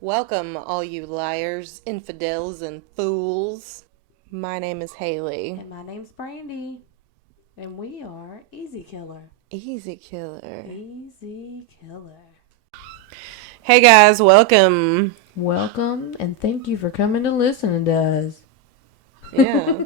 Welcome, all you liars, infidels, and fools. My name is Haley. And my name's Brandy. And we are Easy Killer. Easy Killer. Easy Killer. Hey guys, welcome. Welcome, and thank you for coming to listen to us. Yeah.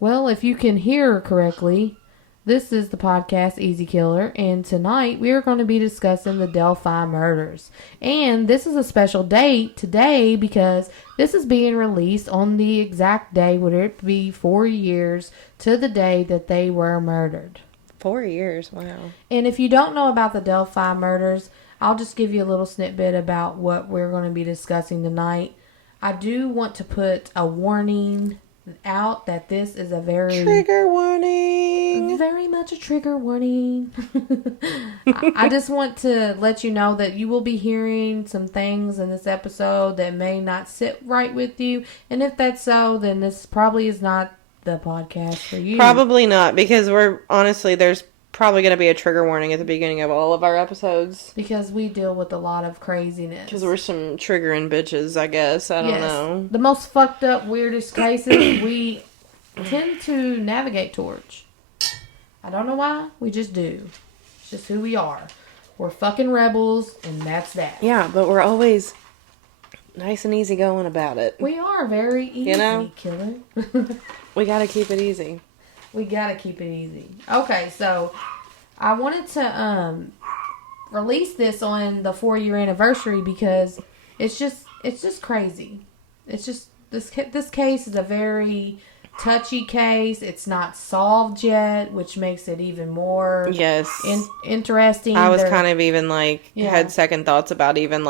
Well, if you can hear correctly, this is the podcast Easy Killer, and tonight we are going to be discussing the Delphi Murders. And this is a special date today because this is being released on the exact day, would it be 4 years to the day that they were murdered. 4 years, wow. And if you don't know about the Delphi Murders, I'll just give you a little snippet about what we're going to be discussing tonight. I do want to put a warning out that this is a very... Trigger warning! Very much a trigger warning. I just want to let you know that you will be hearing some things in this episode that may not sit right with you. And if that's so, then this probably is not the podcast for you. Probably not, because there's probably going to be a trigger warning at the beginning of all of our episodes. Because we deal with a lot of craziness. Because we're some triggering bitches, I guess. I don't know. The most fucked up, weirdest cases we tend to navigate towards. I don't know why. We just do. It's just who we are. We're fucking rebels, and that's that. Yeah, but we're always nice and easy going about it. We are very easy, killer. We gotta keep it easy. We gotta keep it easy. Okay, so I wanted to release this on the 4-year anniversary because it's just crazy. It's just this case is a very touchy case. It's not solved yet, which makes it even more interesting. I was kind of even had second thoughts about even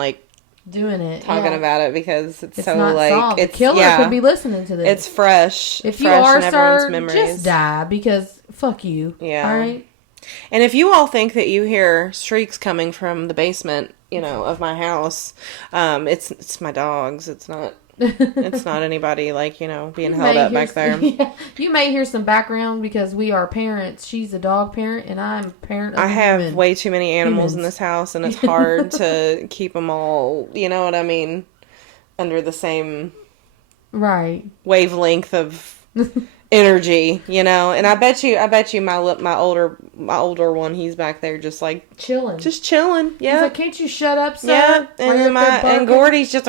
doing it, talking about it because it's so not solved. The killer could be listening to this. It's fresh. If you are, sir, just die because fuck you. Yeah. All right. And if you all think that you hear shrieks coming from the basement, of my house, it's my dogs. It's not. It's not anybody being held up back there. Yeah, you may hear some background because we are parents. She's a dog parent, and I'm a parent of I have way too many animals in this house, and it's hard to keep them all. You know what I mean? Under the same wavelength of energy, And I bet you, my older one, he's back there just chilling, Yeah. He's like, can't you shut up, sir? Yeah, and Gordy's just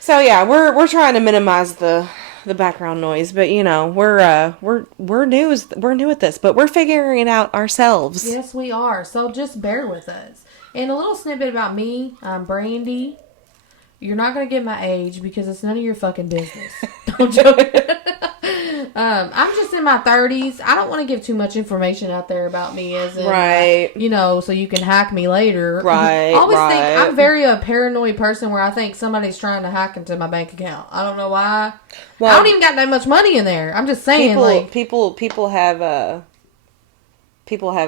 So yeah, we're trying to minimize the background noise, but we're new at this, but we're figuring it out ourselves. Yes, we are. So just bear with us. And a little snippet about me. I'm Brandy. You're not gonna get my age because it's none of your fucking business. Don't joke. I'm just in my 30s. I don't want to give too much information out there about me, as in, so you can hack me later. Right. I always think I'm very a paranoid person where I think somebody's trying to hack into my bank account. I don't know why. Well, I don't even got that much money in there. I'm just saying, people have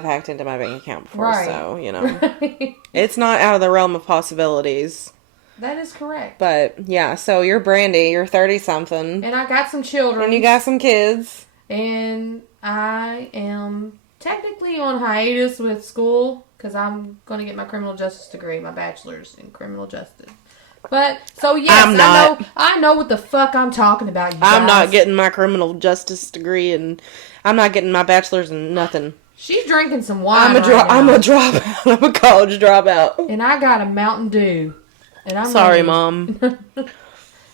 hacked into my bank account before, so it's not out of the realm of possibilities. That is correct. But, yeah, so you're Brandy, you're 30-something. And I got some children. And you got some kids. And I am technically on hiatus with school, because I'm going to get my criminal justice degree, my bachelor's in criminal justice. But, so yes, I know what the fuck I'm talking about, you guys. I'm not getting my criminal justice degree, and I'm not getting my bachelor's in nothing. She's drinking some wine I'm a dropout. I'm a college dropout. And I got a Mountain Dew. And I'm sorry, Mom.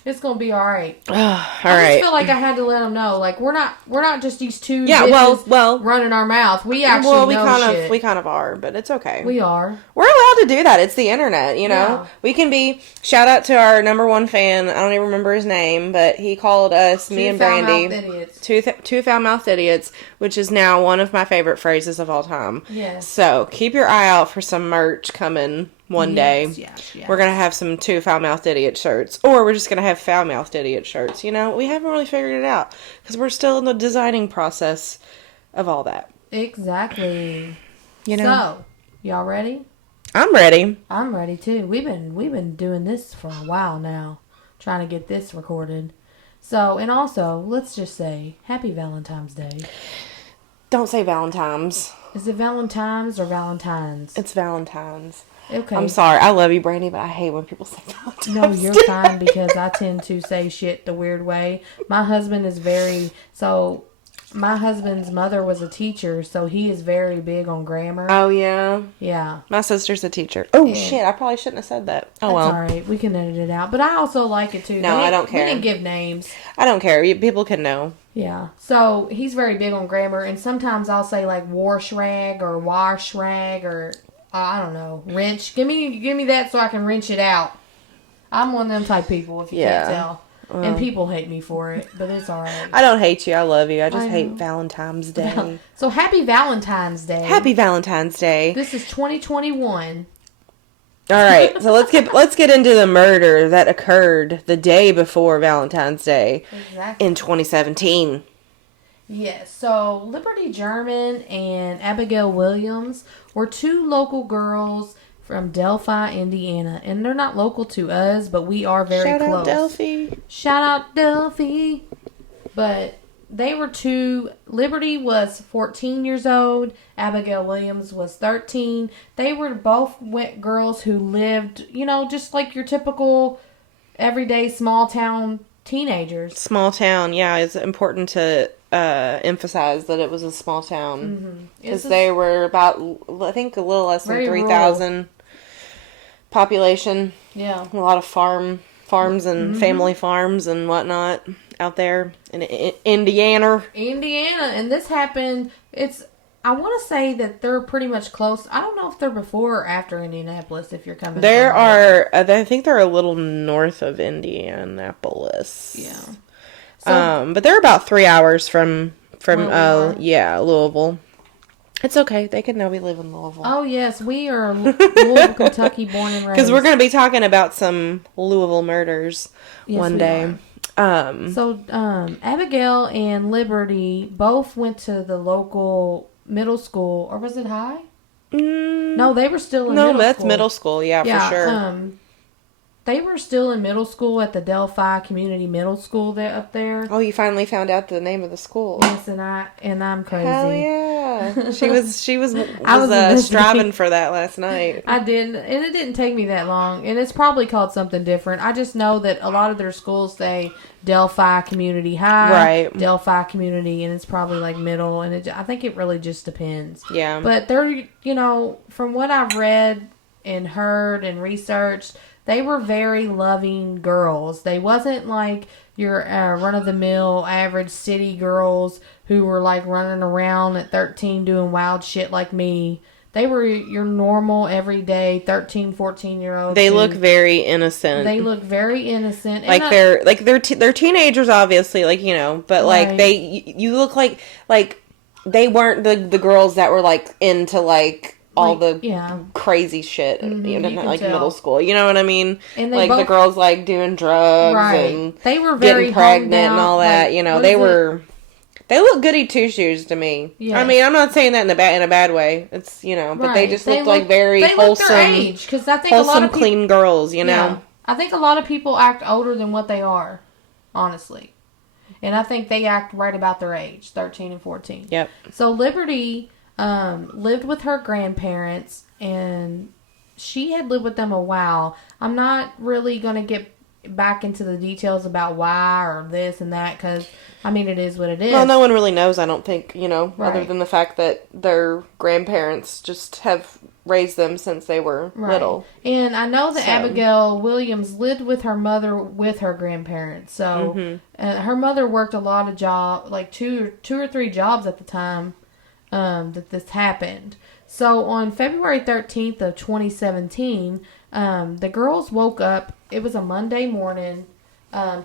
It's gonna be all right. I just feel like I had to let them know, we're not just these two bitches running our mouth. We actually shit. We kind of are, but it's okay. We are. We're allowed to do that. It's the internet, Yeah. We can be. Shout out to our number one fan. I don't even remember his name, but he called us, me and Brandy, two foul-mouthed idiots, which is now one of my favorite phrases of all time. Yes. So keep your eye out for some merch coming. One day, we're going to have some 2 foul-mouthed idiot shirts, or we're just going to have foul-mouthed idiot shirts. We haven't really figured it out, because we're still in the designing process of all that. Exactly. So, y'all ready? I'm ready. I'm ready, too. We've been doing this for a while now, trying to get this recorded. So, and also, let's just say, Happy Valentine's Day. Don't say Valentine's. Is it Valentine's or Valentine's? It's Valentine's. Okay. I'm sorry. I love you, Brandy, but I hate when people say Valentine's. No, you're fine because I tend to say shit the weird way. My husband is my husband's mother was a teacher, so he is very big on grammar. Oh, yeah? Yeah. My sister's a teacher. Oh, shit. I probably shouldn't have said that. Oh, well. That's all right. We can edit it out. But I also like it, too. No, I don't care. We didn't give names. I don't care. People can know. Yeah. So, he's very big on grammar, and sometimes I'll say, like, wash rag or wash rag or, I don't know, wrench. Give me that so I can wrench it out. I'm one of them type people, if you can't tell. And people hate me for it, but it's all right. I don't hate you. I love you. I just hate Valentine's Day. So happy Valentine's Day. Happy Valentine's Day. This is 2021. All right. So let's get into the murder that occurred the day before Valentine's Day in 2017. Yes. So Liberty German and Abigail Williams were two local girls from Delphi, Indiana. And they're not local to us, but we are very close. Shout out Delphi. Shout out Delphi. But they were two. Liberty was 14 years old. Abigail Williams was 13. They were both girls who lived, just like your typical everyday small town teenagers. Small town, yeah. It's important to emphasize that it was a small town. Because they were about, I think, a little less than 3,000 population. Yeah. A lot of farms and family farms and whatnot out there in Indiana. And this happened, I want to say that they're pretty much close. I don't know if they're before or after Indianapolis, if you're coming. I think they're a little north of Indianapolis. Yeah. So, but they're about 3 hours from Louisville. It's okay. They can know we live in Louisville. Oh, yes. We are Louisville, Kentucky, born and raised. Because we're going to be talking about some Louisville murders one day. So, Abigail and Liberty both went to the local middle school. Or was it high? No, they were still in middle school. No, that's middle school. Yeah, for sure. They were still in middle school at the Delphi Community Middle School up there. Oh, you finally found out the name of the school. Yes, and I'm crazy. Hell yeah! She was striving for that last night. I did, and it didn't take me that long. And it's probably called something different. I just know that a lot of their schools say Delphi Community High, right? Delphi Community, and it's probably like middle. And I think it really just depends. Yeah. But they're, from what I've read and heard and researched, they were very loving girls. They wasn't like your run-of-the-mill average city girls who were like running around at 13 doing wild shit like me. They were your normal, everyday 13, 14-year-olds. They look very innocent. They look very innocent. Like they're teenagers, obviously, but like right. you look like they weren't the girls that were like into like all the crazy shit, like tell. Middle school. You know what I mean? And like the girls like doing drugs and they were very getting pregnant and all that. They look goody two shoes to me. Yes. I mean, I'm not saying that in a bad way. It's but they just looked like very wholesome, their age, because I think wholesome, a lot of clean girls. Yeah. I think a lot of people act older than what they are, honestly, and I think they act right about their age, 13 and 14. Yep. So Liberty lived with her grandparents, and she had lived with them a while. I'm not really going to get back into the details about why or this and that, because, I mean, it is what it is. Well, no one really knows, I don't think, right. other than the fact that their grandparents just have raised them since they were little. And I know that Abigail Williams lived with her mother with her grandparents. So her mother worked a lot of jobs, like two or three jobs at the time that this happened. So on February 13th of 2017, the girls woke up. It was a Monday morning.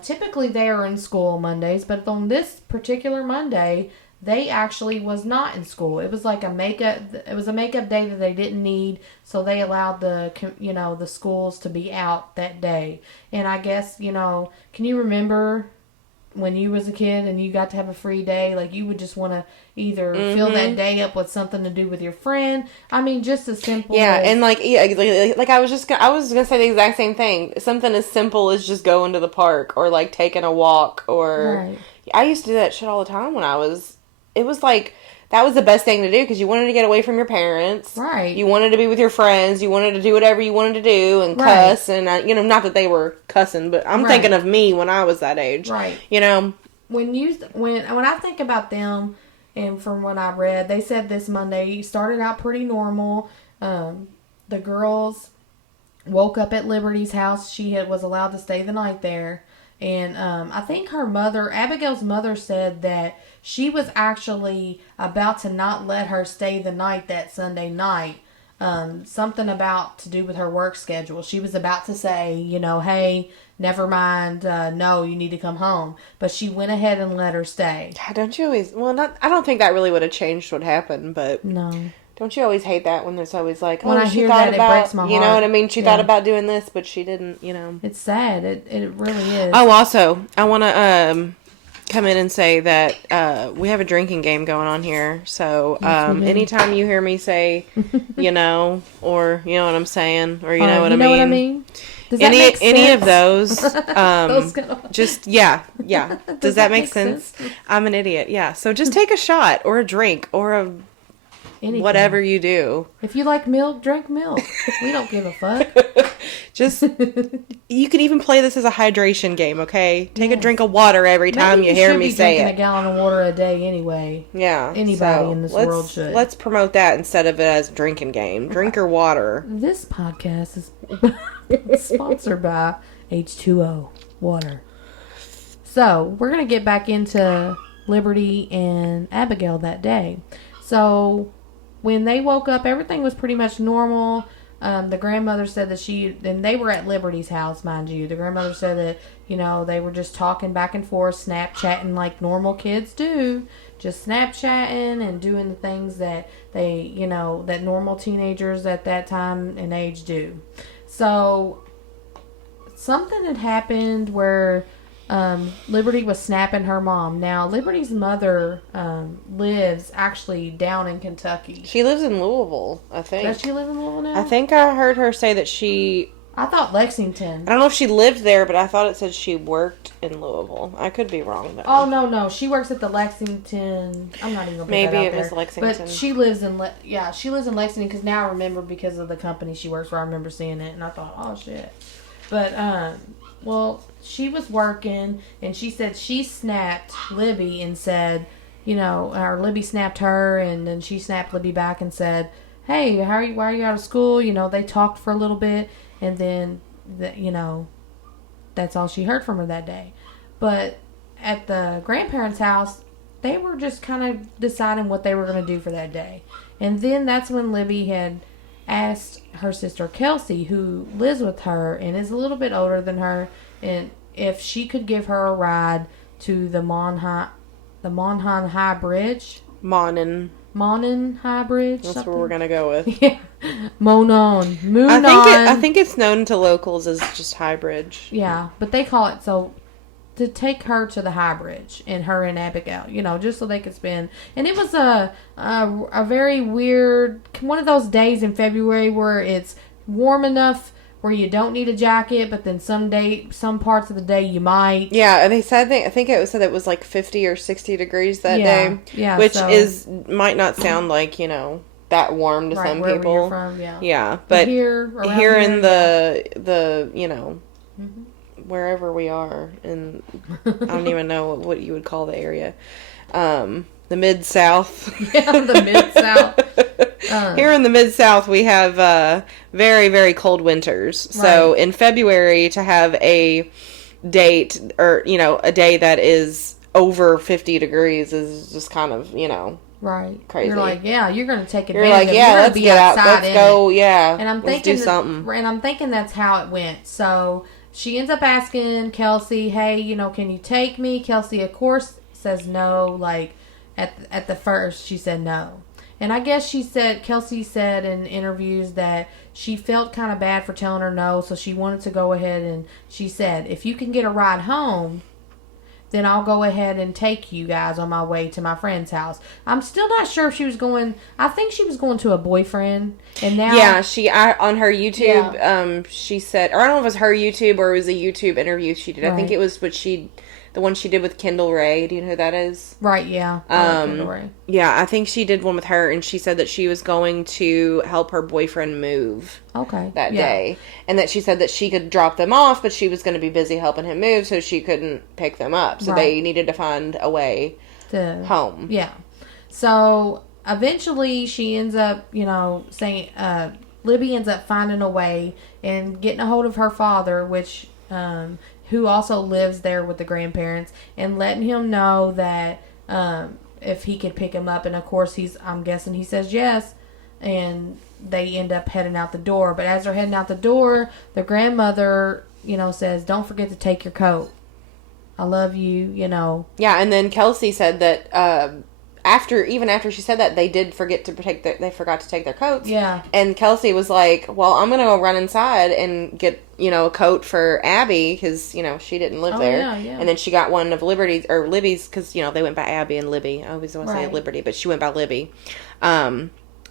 Typically they are in school Mondays, but on this particular Monday, they actually was not in school. It was like a makeup day that they didn't need, so they allowed the schools to be out that day. And I guess, can you remember when you was a kid and you got to have a free day, like you would just want to either fill that day up with something to do with your friend. I mean, just as simple. Yeah, and like I was gonna say the exact same thing. Something as simple as just going to the park or like taking a walk or. Right. I used to do that shit all the time when I was. It was like that was the best thing to do because you wanted to get away from your parents. Right. You wanted to be with your friends. You wanted to do whatever you wanted to do and cuss. And, not that they were cussing, but I'm thinking of me when I was that age. Right. When I think about them, and from what I read, they said this Monday started out pretty normal. The girls woke up at Liberty's house. She was allowed to stay the night there. And I think Abigail's mother said that she was actually about to not let her stay the night that Sunday night. Something about to do with her work schedule. She was about to say, hey, never mind, no, you need to come home. But she went ahead and let her stay. Don't you always... Well, I don't think that really would have changed what happened, but... No. Don't you always hate that when there's always like, when I hear that, it breaks my heart. You know what I mean? She thought about doing this, but she didn't, It's sad. It really is. Oh, also, I want to come in and say that we have a drinking game going on here. So anytime you hear me say, or you know what I'm saying, or you know what I mean? Does that make sense? Any of those, just, yeah. Does that make sense? I'm an idiot, yeah. So just take a shot or a drink or anything. Whatever you do. If you like milk, drink milk. We don't give a fuck. Just, you can even play this as a hydration game, okay? Take a drink of water every time you hear me say it. Drinking a gallon of water a day anyway. Yeah. Anybody in this world should. Let's promote that instead of it as a drinking game. Drink your water. This podcast is sponsored by H2O water. So, we're going to get back into Liberty and Abigail that day. So... when they woke up, everything was pretty much normal. The grandmother said that and they were at Liberty's house, mind you. The grandmother said that, they were just talking back and forth, Snapchatting like normal kids do. Just Snapchatting and doing the things that they, that normal teenagers at that time and age do. So, something had happened where... Liberty was snapping her mom. Now, Liberty's mother lives actually down in Kentucky. She lives in Louisville, I think. Does she live in Louisville now? I think I heard her say that she... I thought Lexington. I don't know if she lived there, but I thought it said she worked in Louisville. I could be wrong, though. Oh, no. She works at the Lexington... I'm not even going to put Maybe that out it was there. Lexington. But she lives in... she lives in Lexington because now I remember because of the company she works for. I remember seeing it, and I thought, oh, shit. But, she was working, and she said she snapped Libby and said, or Libby snapped her, and then she snapped Libby back and said, hey, why are you out of school? They talked for a little bit, and then, that's all she heard from her that day. But at the grandparents' house, they were just kind of deciding what they were going to do for that day. And then that's when Libby had asked her sister Kelsi, who lives with her and is a little bit older than her, and if she could give her a ride to the Monon High Bridge. Monon High Bridge. That's something? where we're gonna go with. Yeah, Monon. I think it's known to locals as just High Bridge. Yeah, but they call it so. To take her to the High Bridge, and her and Abigail, just so they could spend. And it was a very weird, one of those days in February where it's warm enough where you don't need a jacket, but then some parts of the day you might. Yeah, and they said I think it said it was like 50 or 60 degrees that day. Yeah, which might not sound like that warm to some people. You're from, yeah. Yeah, but here in the mm-hmm. wherever we are, and I don't even know what you would call the area, the Mid-South. Yeah, the Mid-South. Here in the Mid-South, we have very, very cold winters. Right. So in February, to have a date or a day that is over 50 degrees is just kind of right, crazy. You're like, yeah, you're going to take advantage. You're like, yeah, let's get out, let's go, yeah, and let's do something. And I'm thinking that's how it went. So she ends up asking Kelsi, hey, can you take me? Kelsi, of course, says no. Like, at the first, she said no. And I guess Kelsi said in interviews that she felt kind of bad for telling her no, so she wanted to go ahead, and she said, if you can get a ride home, then I'll go ahead and take you guys on my way to my friend's house. I'm still not sure if she was going... I think she was going to a boyfriend, and now... Yeah, on her YouTube, she said... Or I don't know if it was her YouTube or it was a YouTube interview she did. Right. I think it was what she the one she did with Kendall Ray. Do you know who that is? Right, yeah. Kendall Ray. Yeah, I think she did one with her, and she said that she was going to help her boyfriend move. Okay. That day. And that she said that she could drop them off, but she was going to be busy helping him move, so she couldn't pick them up. So they needed to find a way home. Yeah. So eventually she ends up, saying, Libby ends up finding a way and getting a hold of her father, which, who also lives there with the grandparents, and letting him know that, if he could pick him up. And of course I'm guessing he says yes. And they end up heading out the door. But as they're heading out the door, the grandmother, says, don't forget to take your coat. I love you, Yeah, and then Kelsi said that after she said that, they forgot to take their coats. Yeah. And Kelsi was like, well, I'm going to go run inside and get, a coat for Abby, because, she didn't live there. Yeah. And then she got one of Libby's, because, they went by Abby and Libby. I always want to say Liberty, but she went by Libby.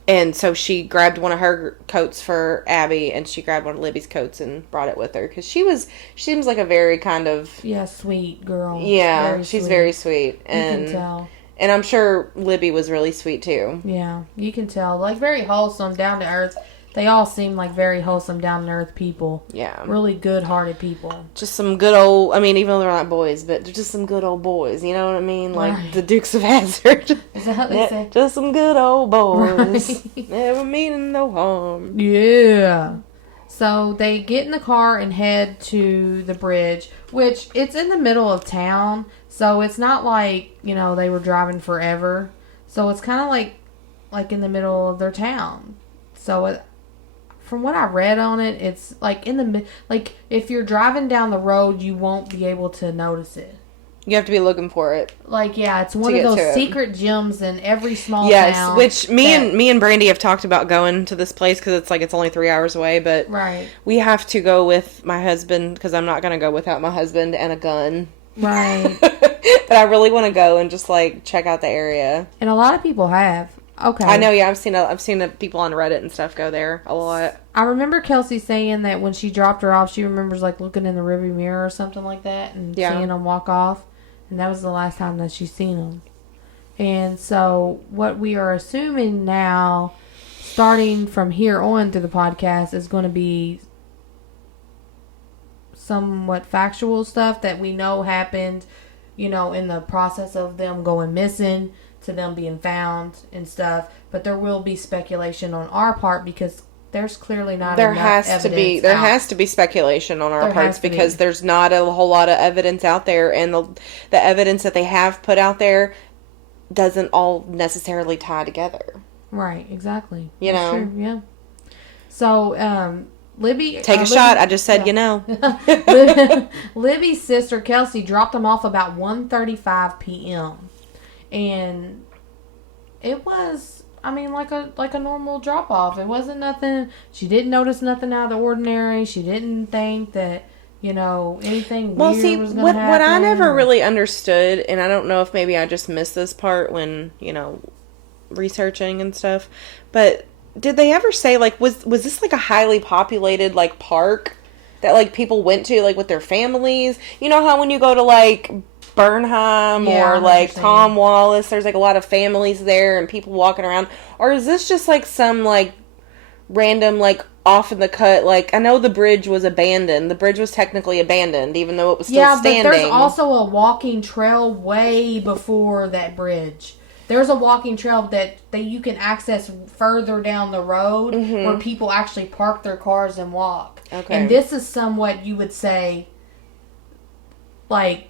And so she grabbed one of her coats for Abby, and she grabbed one of Libby's coats and brought it with her. Because she seems like a very kind of... Yeah, sweet girl. Yeah, she's very sweet. And, you can tell. And I'm sure Libby was really sweet, too. Yeah, you can tell. Like, very wholesome, down to earth. They all seem like very wholesome, down to earth people. Yeah. Really good-hearted people. Just some good old... I mean, even though they're not boys, but they're just some good old boys. You know what I mean? Like the Dukes of Hazzard. Is that what they say? Just some good old boys. Right. Never meaning no harm. Yeah. So they get in the car and head to the bridge, which it's in the middle of town. So it's not like, they were driving forever. So it's kind of like in the middle of their town. So from what I read on it, it's like if you're driving down the road, you won't be able to notice it. You have to be looking for it. It's one of those secret gems in every small town. Yes, which me and Brandy have talked about going to this place because it's only 3 hours away, but we have to go with my husband because I'm not going to go without my husband and a gun. Right. But I really want to go and just check out the area. And a lot of people have. Okay. I know, yeah, I've seen people on Reddit and stuff go there a lot. I remember Kelsi saying that when she dropped her off, she remembers looking in the rearview mirror or something like that and seeing them walk off. And that was the last time that she's seen them. And so what we are assuming now, starting from here on through the podcast, is going to be somewhat factual stuff that we know happened, in the process of them going missing to them being found and stuff. But there will be speculation on our part because there's clearly not enough evidence. There has to be speculation on our parts because there's not a whole lot of evidence out there, and the evidence that they have put out there doesn't all necessarily tie together. Right, exactly. That's true, yeah. So, Libby... Take a shot. I just said, Libby's sister, Kelsi, dropped them off about 1:35 p.m. And it was... like a normal drop off. It wasn't nothing. She didn't notice nothing out of the ordinary. She didn't think that anything weird was going to happen. What I never really understood, and I don't know if maybe I just missed this part when researching and stuff. But did they ever say was this a highly populated park that people went to with their families? You know how when you go to Bernheim or Tom Wallace, there's a lot of families there and people walking around, or is this just some random off in the cut? I know the bridge was abandoned. The bridge was technically abandoned even though it was still standing. But there's also a walking trail way before that bridge. There's a walking trail that you can access further down the road where people actually park their cars and walk. Okay. And this is somewhat, you would say,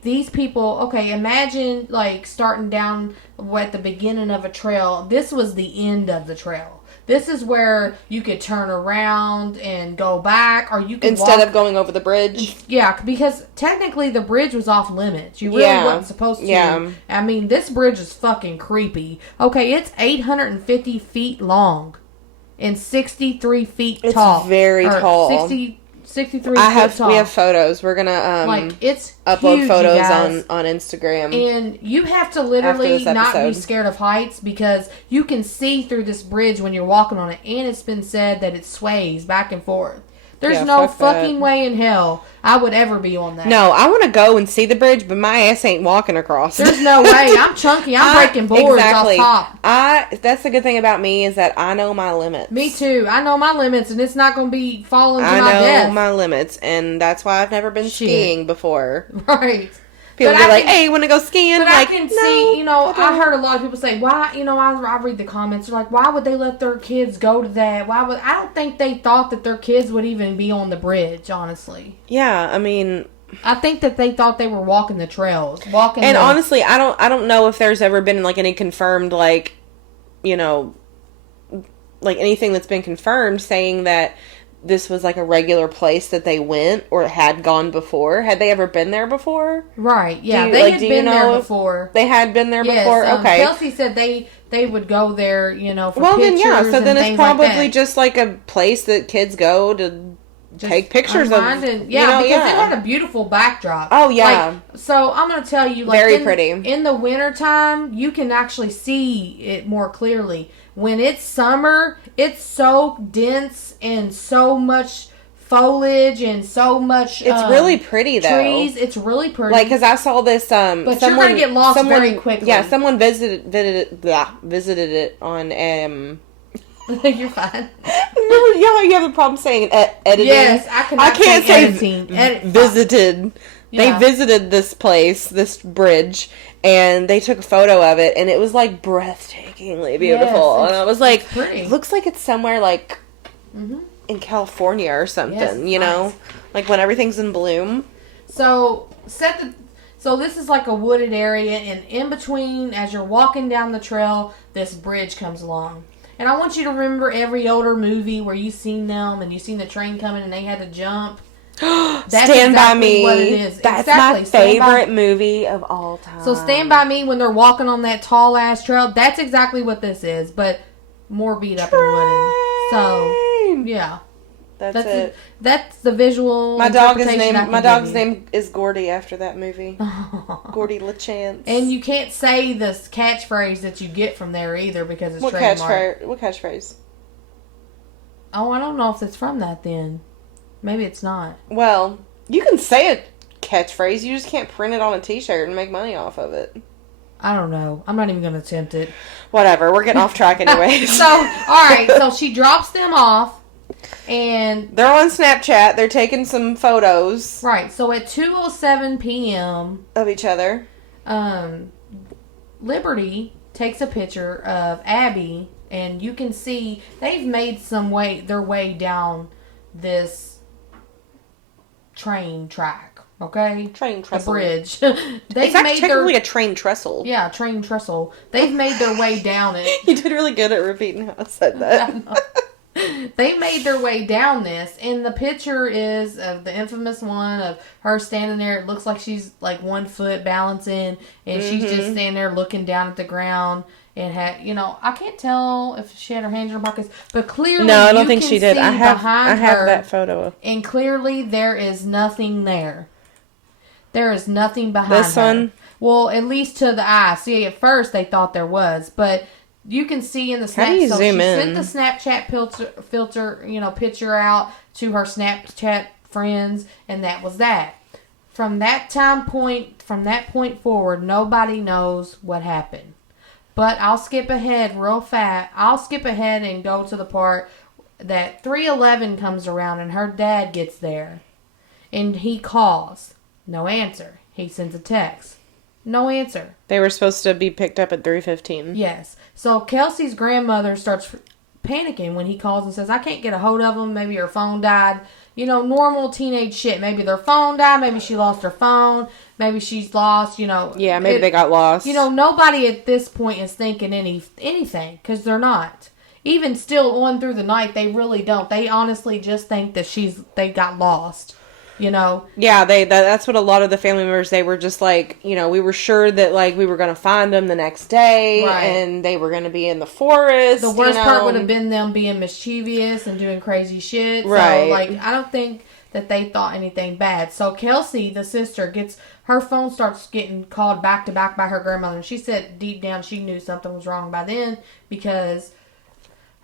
these people, okay, imagine, starting down at the beginning of a trail. This was the end of the trail. This is where you could turn around and go back, or you could instead of going over the bridge? Yeah, because technically the bridge was off limits. You really wasn't supposed to. Yeah. This bridge is fucking creepy. Okay, it's 850 feet long and 63 feet tall. It's very tall. 63 feet tall. We have photos. We're gonna it's upload huge, photos on Instagram. And you have to literally not be scared of heights because you can see through this bridge when you're walking on it. And it's been said that it sways back and forth. There's no fucking way in hell I would ever be on that. No, I want to go and see the bridge, but my ass ain't walking across. There's no way. I'm chunky. I'm breaking boards off top. That's the good thing about me is that I know my limits. Me too. I know my limits, and it's not going to be falling to my death. I know my limits, and that's why I've never been skiing before. Right. People be like, hey, you want to go skiing? But I can see, I heard a lot of people say, why, I read the comments, they're like, why would they let their kids go to that? I don't think they thought that their kids would even be on the bridge, honestly. Yeah, I mean... I think that they thought they were walking the trails. Honestly, I don't know if there's ever been, like, any confirmed, like, like, anything that's been confirmed saying that this was like a regular place that they went or had gone before. Had they ever been there before? Right, yeah. They had been there before. They had been there before? Okay. Kelsi said they would go there, for pictures. Well, then, yeah. So then it's probably just like a place that kids go to take pictures of. Because it had a beautiful backdrop. Oh, yeah. So I'm going to tell you, like, very pretty. In the wintertime, you can actually see it more clearly. When it's summer, it's so dense and so much foliage and so much it's really pretty, though. Trees. It's really pretty. Like, because I saw this... but you're going to get lost very quickly. Yeah, someone visited it on... You're fine. Remember, you have a problem saying editing? Yes, I can't say editing. Visited. Yeah. They visited this place, this bridge, and they took a photo of it, and it was, like, breathtakingly beautiful. Yes, and I was like, it looks like it's somewhere, like, in California or something, know? Like, when everything's in bloom. So this is like a wooded area, and in between, as you're walking down the trail, this bridge comes along. And I want you to remember every older movie where you've seen them, and you've seen the train coming, and they had to jump. That's Stand by Me. What it is. That's my favorite movie of all time. So Stand By Me, when they're walking on that tall ass trail, that's exactly what this is, but more beat up and wooden. So yeah, that's it. That's the visual. My dog's name is Gordy after that movie. Gordy LaChance. And you can't say this catchphrase that you get from there either because it's trademarked. What catchphrase? Oh, I don't know if it's from that then. Maybe it's not. Well, you can say a catchphrase. You just can't print it on a t-shirt and make money off of it. I don't know. I'm not even going to attempt it. Whatever. We're getting off track anyway. Alright. So she drops them off. And they're on Snapchat. They're taking some photos. Right. So at 2:07 p.m. of each other. Liberty takes a picture of Abby. And you can see they've made their way down this train track, okay? Train trestle. The bridge. It's technically a train trestle. Yeah, train trestle. They've made their way down it. You did really good at repeating how I said that. They made their way down this, and the picture is of the infamous one of her standing there. It looks like she's like 1 foot balancing, and she's just standing there looking down at the ground. And had, I can't tell if she had her hands in her pockets, but clearly, no, I don't think she did. I have that photo, and clearly there is nothing there. There is nothing behind this one. Well, at least to the eye. See, at first they thought there was, but you can see in the How do you zoom in? Sent the Snapchat filter, picture out to her Snapchat friends, and that was that. From that point forward, nobody knows what happened. But I'll skip ahead real fast. I'll skip ahead and go to the part that 3:11 comes around and her dad gets there. And he calls. No answer. He sends a text. No answer. They were supposed to be picked up at 3:15. Yes. So Kelsi's grandmother starts panicking when he calls and says, I can't get a hold of him. Maybe her phone died. Normal teenage shit. Maybe their phone died. Maybe she lost her phone. Maybe she's lost, Yeah, maybe they got lost. Nobody at this point is thinking anything. Because they're not. Even still on through the night, they really don't. They honestly just think that they got lost. Yeah, that's what a lot of the family members, they were just like, we were sure that, like, we were going to find them the next day. Right. And they were going to be in the forest. The worst part would have been them being mischievous and doing crazy shit. Right. So, like, I don't think that they thought anything bad. So Kelsi, the sister, her phone starts getting called back to back by her grandmother. And she said deep down she knew something was wrong by then because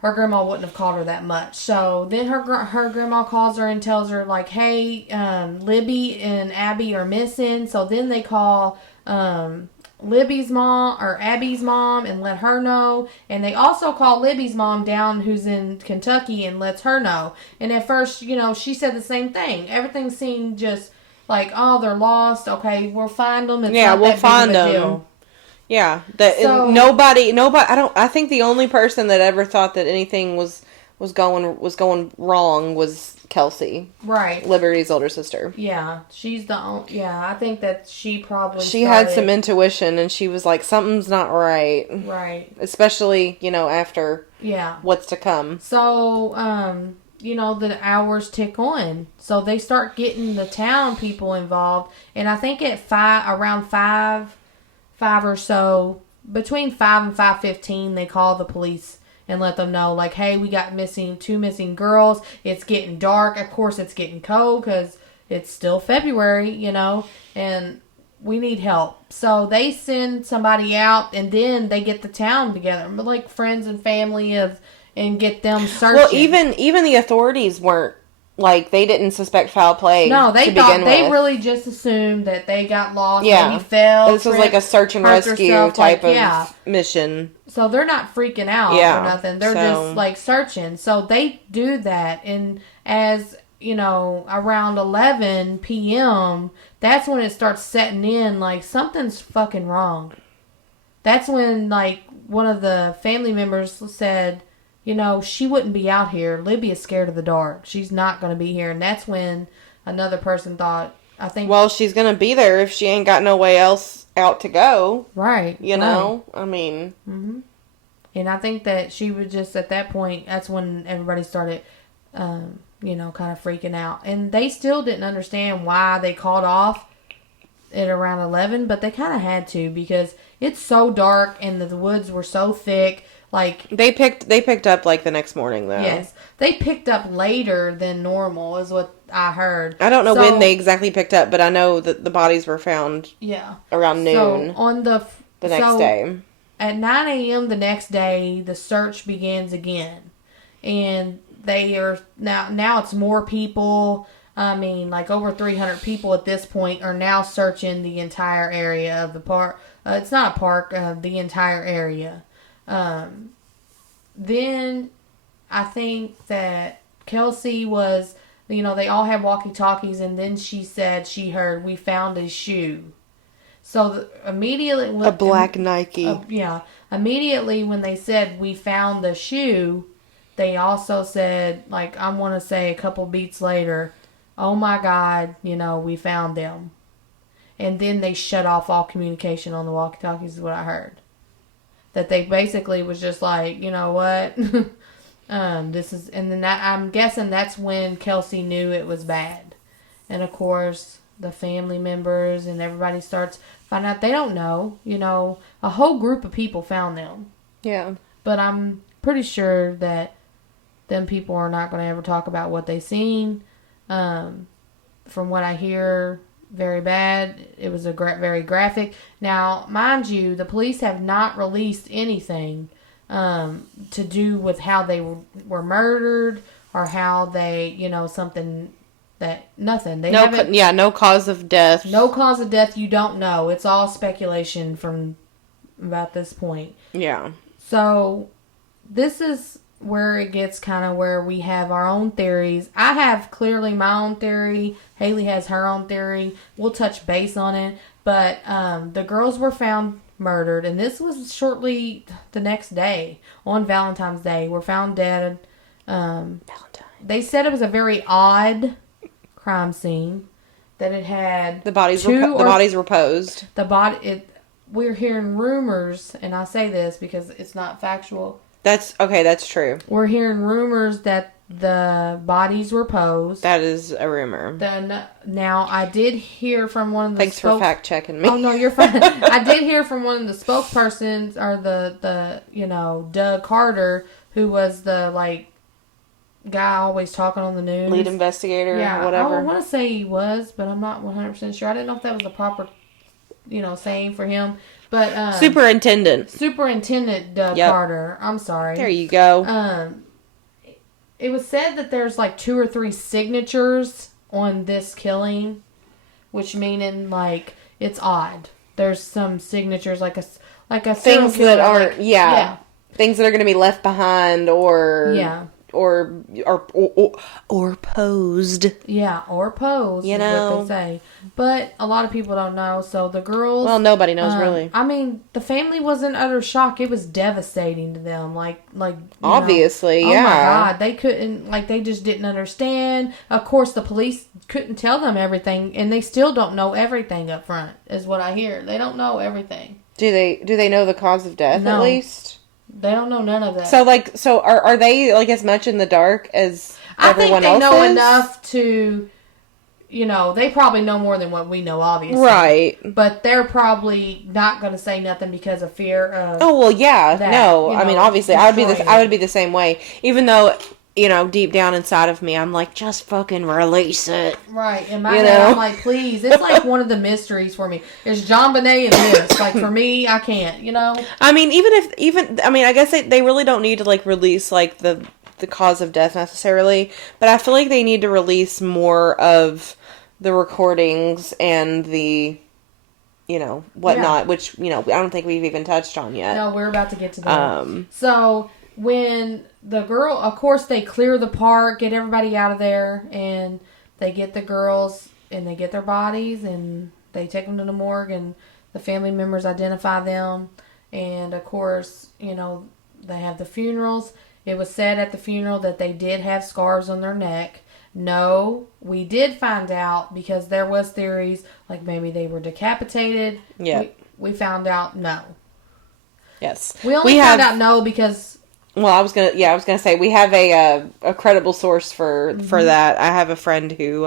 her grandma wouldn't have called her that much. So then her grandma calls her and tells her, like, hey, Libby and Abby are missing. So then they call Libby's mom or Abby's mom and let her know. And they also call Libby's mom down, who's in Kentucky, and lets her know. And at first, she said the same thing. Everything seemed just like, oh, they're lost. Okay, we'll find them. It's not we'll that find big of a them. deal. Yeah, nobody. I think the only person that ever thought that anything was going wrong was Kelsi, right? Liberty's older sister. Yeah, she's the only. Yeah, I think that she had some intuition, and she was like, something's not right. Right. Especially after what's to come. So the hours tick on, so they start getting the town people involved, and I think at around 5 or so, between 5 and 5:15, they call the police and let them know, like, hey, we got two missing girls. It's getting dark. Of course, it's getting cold because it's still February, and we need help. So they send somebody out, and then they get the town together, like friends and family and get them searching. Well, even the authorities weren't. Like, they didn't suspect foul play. No, they really just assumed that they got lost. Yeah. Maybe fell. This was like a search and rescue type of mission. So they're not freaking out or nothing. They're just like searching. So they do that. And as, around 11 p.m., that's when it starts setting in, like, something's fucking wrong. That's when, like, one of the family members said, she wouldn't be out here. Libby is scared of the dark. She's not going to be here. And that's when another person thought, I think... Well, she's going to be there if she ain't got no way else out to go. Right. I mean... Mm-hmm. And I think that she was just, at that point, that's when everybody started, kind of freaking out. And they still didn't understand why they called off at around 11, but they kind of had to, because it's so dark and the woods were so thick. Like, they picked up like the next morning, though. Yes, they picked up later than normal, is what I heard. I don't know when they exactly picked up, but I know that the bodies were found. Around noon. So on the next day, at 9 a.m. the next day, the search begins again, and they are now it's more people. I mean, like over 300 people at this point are now searching the entire area of the park. It's not a park. The entire area. Then I think that Kelsi was, they all had walkie-talkies, and then she said she heard, we found a shoe. So immediately... A black Nike. Immediately when they said we found the shoe, they also said, like, I want to say a couple beats later, oh my God, we found them. And then they shut off all communication on the walkie-talkies is what I heard. That they basically was just like, you know what, this is, and then I'm guessing that's when Kelsi knew it was bad. And of course, the family members and everybody starts finding out they don't know, a whole group of people found them. Yeah. But I'm pretty sure that them people are not going to ever talk about what they seen. From what I hear, very bad. It was very graphic. Now, mind you, the police have not released anything to do with how they were murdered or how they, something that nothing. They haven't. No cause of death. No cause of death. You don't know. It's all speculation from about this point. Yeah. So this is where it gets kind of where we have our own theories. I have clearly my own theory. Haley has her own theory. We'll touch base on it. But the girls were found murdered. And this was shortly the next day. On Valentine's Day. Were found dead. Valentine. They said it was a very odd crime scene. That it had... The bodies were posed. We're hearing rumors. And I say this because it's not factual. That's true. We're hearing rumors that the bodies were posed. That is a rumor. Now, I did hear from one of the... Thanks for fact-checking me. Oh, no, you're fine. I did hear from one of the spokespersons, or the Doug Carter, who was the, like, guy always talking on the news. Lead investigator or whatever. I want to say he was, but I'm not 100% sure. I didn't know if that was the proper, saying for him. But Superintendent Carter. I'm sorry. There you go. It was said that there's like 2 or 3 signatures on this killing, which meaning like it's odd. There's some signatures like a things that aren't things that are going to be left behind or posed. Yeah, or posed. You know what they say. But a lot of people don't know. So the girls. Well, nobody knows really. I mean, the family was in utter shock. It was devastating to them. Like obviously, oh my God, they couldn't. They just didn't understand. Of course, the police couldn't tell them everything, and they still don't know everything up front. Is what I hear. They don't know everything. Do they know the cause of death at least? They don't know none of that. So are they as much in the dark as everyone else is? I think they know enough to, they probably know more than what we know, obviously. Right. But they're probably not going to say nothing because of fear of. Oh well, yeah. I mean, obviously, I would be the same way. Even though, deep down inside of me, I'm like, just fucking release it. Right. In my head, I'm like, please. It's like one of the mysteries for me. It's John Bonet and this. Like, for me, I can't, I mean, I guess they really don't need to, release, the cause of death necessarily. But I feel like they need to release more of the recordings and the, whatnot, which, I don't think we've even touched on yet. No, we're about to get to that. So, when the girl, of course, they clear the park, get everybody out of there, and they get the girls, and they get their bodies, and they take them to the morgue, and the family members identify them, and of course, they have the funerals. It was said at the funeral that they did have scars on their neck. No, we did find out, because there was theories, like maybe they were decapitated. Yeah. We found out no. Yes. We only found out no because... Well, I was gonna say we have a credible source for that. I have a friend who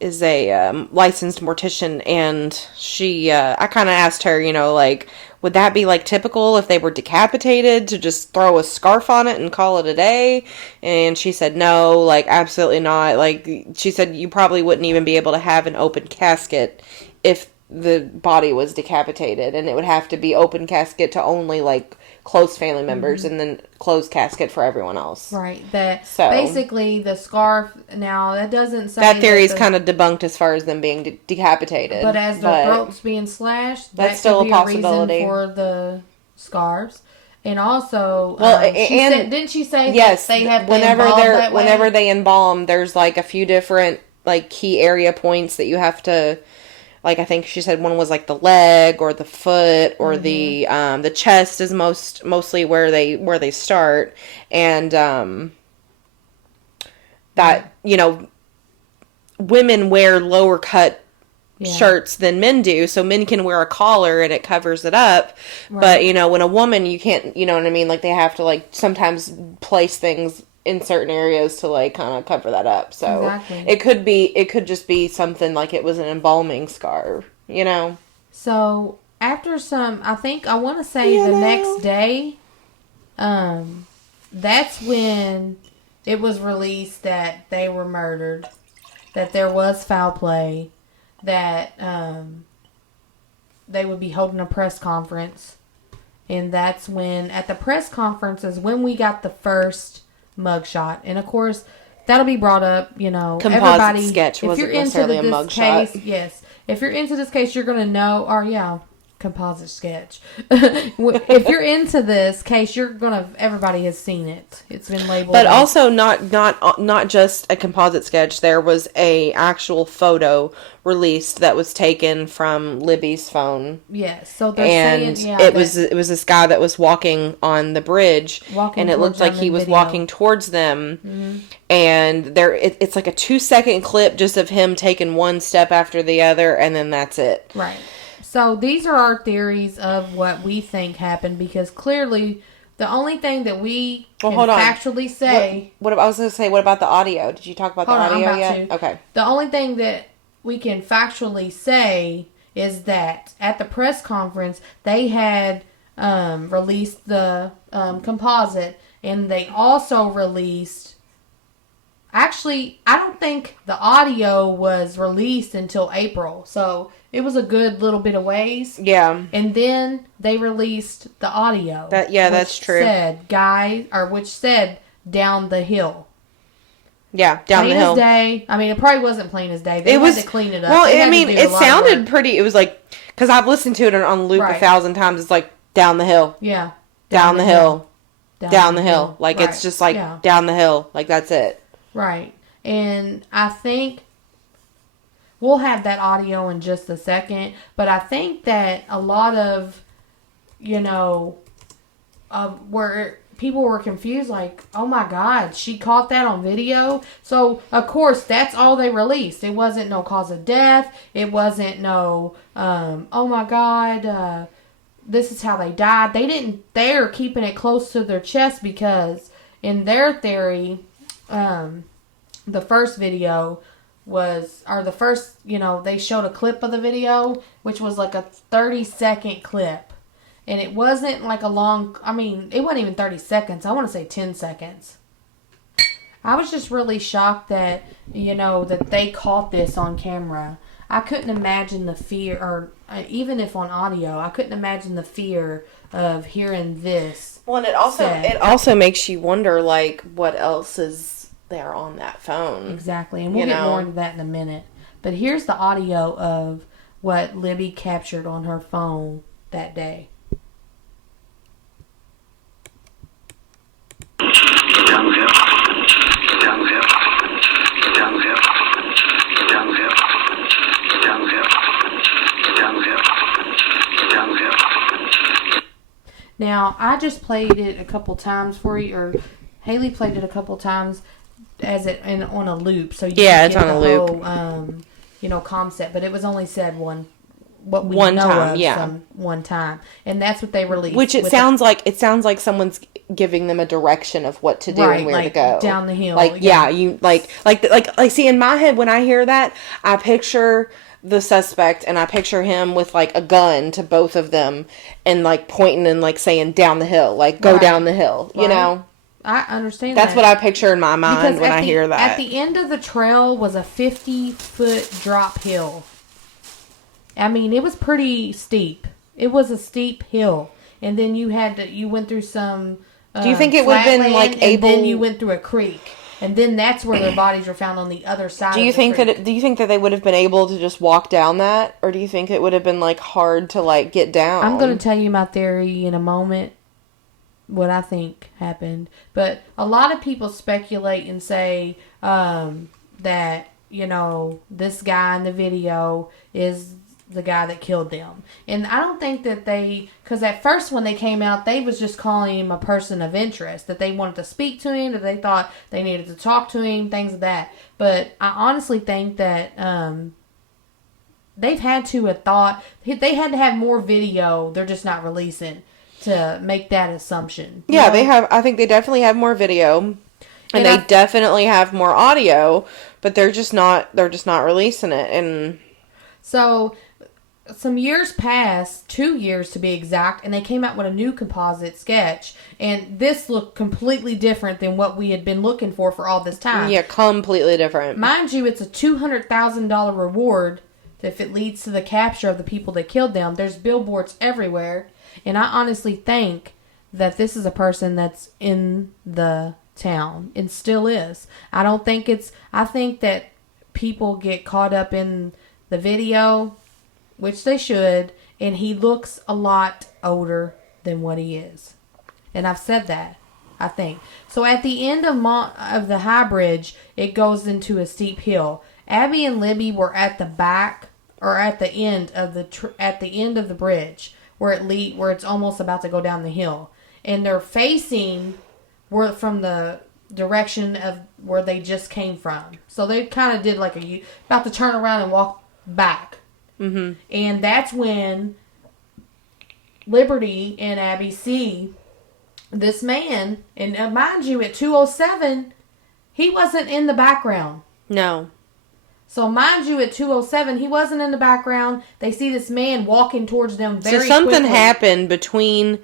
is a licensed mortician, and she I kind of asked her, would that be typical if they were decapitated to just throw a scarf on it and call it a day? And she said no, absolutely not. She said you probably wouldn't even be able to have an open casket if the body was decapitated, and it would have to be open casket to only close family members, and then closed casket for everyone else. Right. Basically the scarf. Now that doesn't say that theory is kind of debunked as far as them being decapitated. But as their throats being slashed, that's still a possibility for the scarves. And also, didn't she say yes, that they have whenever they embalm, there's a few different key area points that you have to. I think she said one was the leg or the foot or the chest is mostly where they start, and that women wear lower cut shirts than men do, so men can wear a collar and it covers it up, but when a woman, you can't, what I mean, they have to sometimes place things in certain areas to kind of cover that up. So exactly. it could just be something it was an embalming scar, So after I want to say the next day, that's when it was released that they were murdered, that there was foul play, that they would be holding a press conference, and that's when at the press conference is when we got the first mugshot. And of course that'll be brought up, Composite Sketch wasn't necessarily a mugshot. Yes, if you're into this case, you're gonna know, Composite Sketch. If you're into this case, everybody has seen it. It's been labeled. But also not just a composite sketch. There was a actual photo released that was taken from Libby's phone. Yes, so they're saying, it was this guy that was walking on the bridge, and it looked like he was walking towards them. Mm-hmm. And it's a 2-second clip just of him taking one step after the other, and then that's it. Right. So these are our theories of what we think happened, because clearly the only thing that we can factually say... What I was going to say, what about the audio? Did you talk about the audio yet? Okay. The only thing that we can factually say is that at the press conference, they had released the composite, and they also released... Actually, I don't think the audio was released until April. So it was a good little bit of ways. Yeah. And then they released the audio. That's true. Which said down the hill. Yeah, down the hill. Plain as day. I mean, it probably wasn't plain as day. They had to clean it up. Well, I mean, it sounded pretty. It was like, because I've listened to it on loop 1,000 times. It's like, down the hill. Yeah. Down the hill. Down the hill. Like, it's just like, down the hill. Like, that's it. Right. And I think we'll have that audio in just a second. But I think that a lot of, where people were confused, like, oh my God, she caught that on video. So, of course, that's all they released. It wasn't no cause of death. It wasn't no, oh my God, this is how they died. They're keeping it close to their chest because in their theory, the first video they showed a clip of the video, which was like a 30-second clip. And it wasn't like it wasn't even 30 seconds. I want to say 10 seconds. I was just really shocked that, that they caught this on camera. I couldn't imagine the fear, or even if on audio, I couldn't imagine the fear of hearing this. Well, and it also makes you wonder, like, what else is there on that phone. Exactly. And we'll get more into that in a minute. But here's the audio of what Libby captured on her phone that day. Now, I just played it a couple times for you, or Haley played it a couple times on a loop. So it's on a loop. Whole, concept, but it was only said one time, and that's what they released. Which it sounds like someone's giving them a direction of what to do and where to go down the hill. Like you like see, in my head when I hear that, I picture the suspect and I picture him with like a gun to both of them and like pointing and like saying down the hill, like go down the hill, you know. I understand. That's what I picture in my mind when I hear that. At the end of the trail was a 50-foot drop hill. I mean, it was pretty steep. It was a steep hill, and then you went through some. Do you think it would have been like able? And then you went through a creek, and then that's where their bodies were found on the other side. Do you think that they would have been able to just walk down that, or do you think it would have been like hard to like get down? I'm going to tell you my theory in a moment. What I think happened, but a lot of people speculate and say that this guy in the video is the guy that killed them. And I don't think that because at first when they came out, they was just calling him a person of interest, that they wanted to speak to him, that they thought they needed to talk to him, things like that. But I honestly think that they've had to have thought, they had to have more video, they're just not releasing to make that assumption. Yeah, they have. I think they definitely have more video. And they definitely have more audio, but they're just not releasing it. And so some years passed, 2 years to be exact, and they came out with a new composite sketch. And this looked completely different than what we had been looking for all this time. Yeah, completely different. Mind you, it's a $200,000 reward if it leads to the capture of the people that killed them. There's billboards everywhere. And I honestly think that this is a person that's in the town. It still is. I think that people get caught up in the video, which they should, and he looks a lot older than what he is. And I've said that, I think. So at the end of the High Bridge, it goes into a steep hill. Abby and Libby were at the back, or at the end of the bridge, where it's almost about to go down the hill. And they're facing from the direction of where they just came from. So they kind of did like about to turn around and walk back. Mm-hmm. And that's when Liberty and Abby see this man. And mind you, at 2:07, he wasn't in the background. No. So mind you, at 2:07, he wasn't in the background. They see this man walking towards them very quickly. So something happened between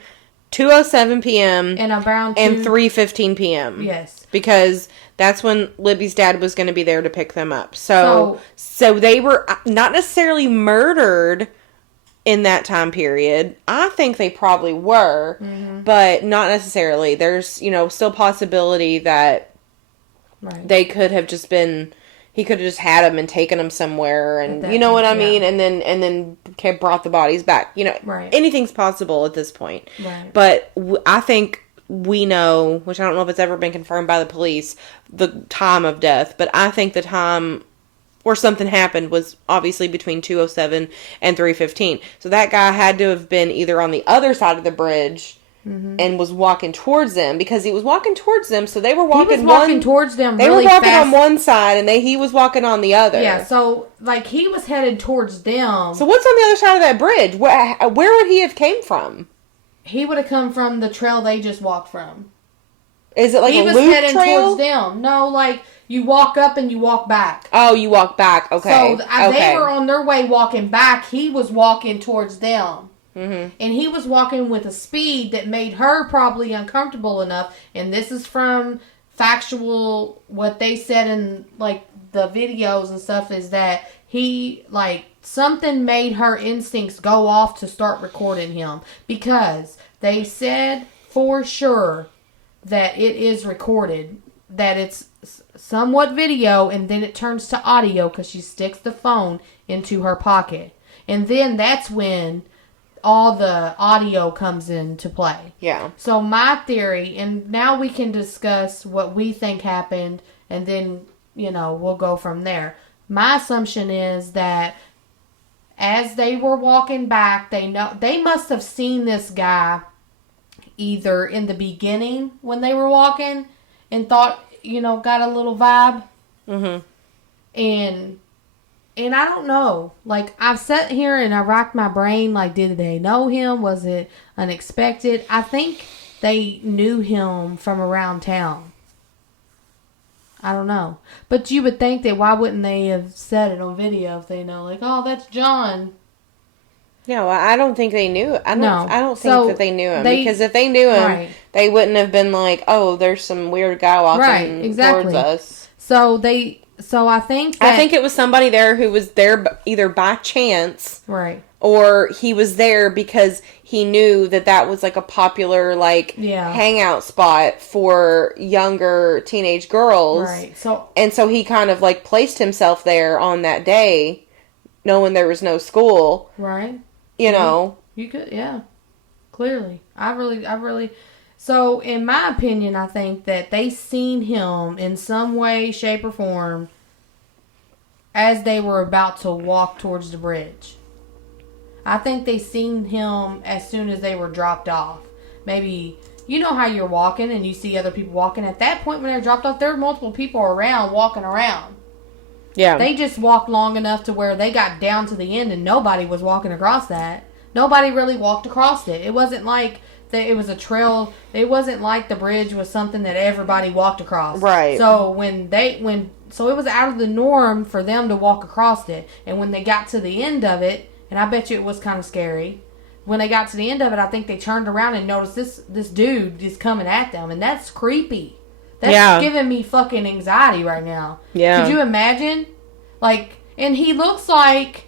2:07 p.m. and around 3:15 p.m. Yes. Because that's when Libby's dad was going to be there to pick them up. So they were not necessarily murdered in that time period. I think they probably were, but not necessarily. There's, still possibility that they could have just been, he could have just had them and taken them somewhere, and you know what I mean? And then brought the bodies back. Anything's possible at this point. Right. But I think we know, which I don't know if it's ever been confirmed by the police, the time of death, but I think the time where something happened was obviously between 2:07 and 3:15. So that guy had to have been either on the other side of the bridge and was walking towards them, because he was walking towards them, so they were walking. He was walking towards them. They were walking on one side, and he was walking on the other. Yeah, so he was headed towards them. So what's on the other side of that bridge? Where would he have came from? He would have come from the trail they just walked from. Is it like a loop trail? He was heading towards them. No, you walk up and you walk back. Oh, you walk back. Okay. So they were on their way walking back. He was walking towards them. Mm-hmm. And he was walking with a speed that made her probably uncomfortable enough. And this is from factual, what they said in the videos and stuff, is that he something made her instincts go off to start recording him, because they said for sure that it is recorded, that it's somewhat video, and then it turns to audio because she sticks the phone into her pocket, and then that's when all the audio comes into play. Yeah. So my theory, and now we can discuss what we think happened, and then we'll go from there. My assumption is that as they were walking back, they must have seen this guy either in the beginning when they were walking and thought, got a little vibe. Mm-hmm. And I don't know. I've sat here and I racked my brain. Did they know him? Was it unexpected? I think they knew him from around town. I don't know. But you would think that why wouldn't they have said it on video if they know, oh, that's John. No, I don't think they knew. I don't think that they knew him. Because if they knew him, they wouldn't have been oh, there's some weird guy walking towards us. So I think it was somebody there who was there either by chance. Right. Or he was there because he knew that was a popular hangout spot for younger teenage girls. Right. So he kind of placed himself there on that day, knowing there was no school. Right. You could, yeah. Clearly. I really. So in my opinion, I think that they seen him in some way, shape, or form as they were about to walk towards the bridge. I think they seen him as soon as they were dropped off. Maybe, how you're walking and you see other people walking. At that point when they were dropped off, there were multiple people around, walking around. Yeah. They just walked long enough to where they got down to the end and nobody was walking across that. Nobody really walked across it. It wasn't it was a trail. It wasn't like the bridge was something that everybody walked across. Right. So so it was out of the norm for them to walk across it. And when they got to the end of it, and I bet you it was kind of scary. When they got to the end of it, I think they turned around and noticed this dude is coming at them. And that's creepy. That's giving me fucking anxiety right now. Yeah. Could you imagine? And he looks like,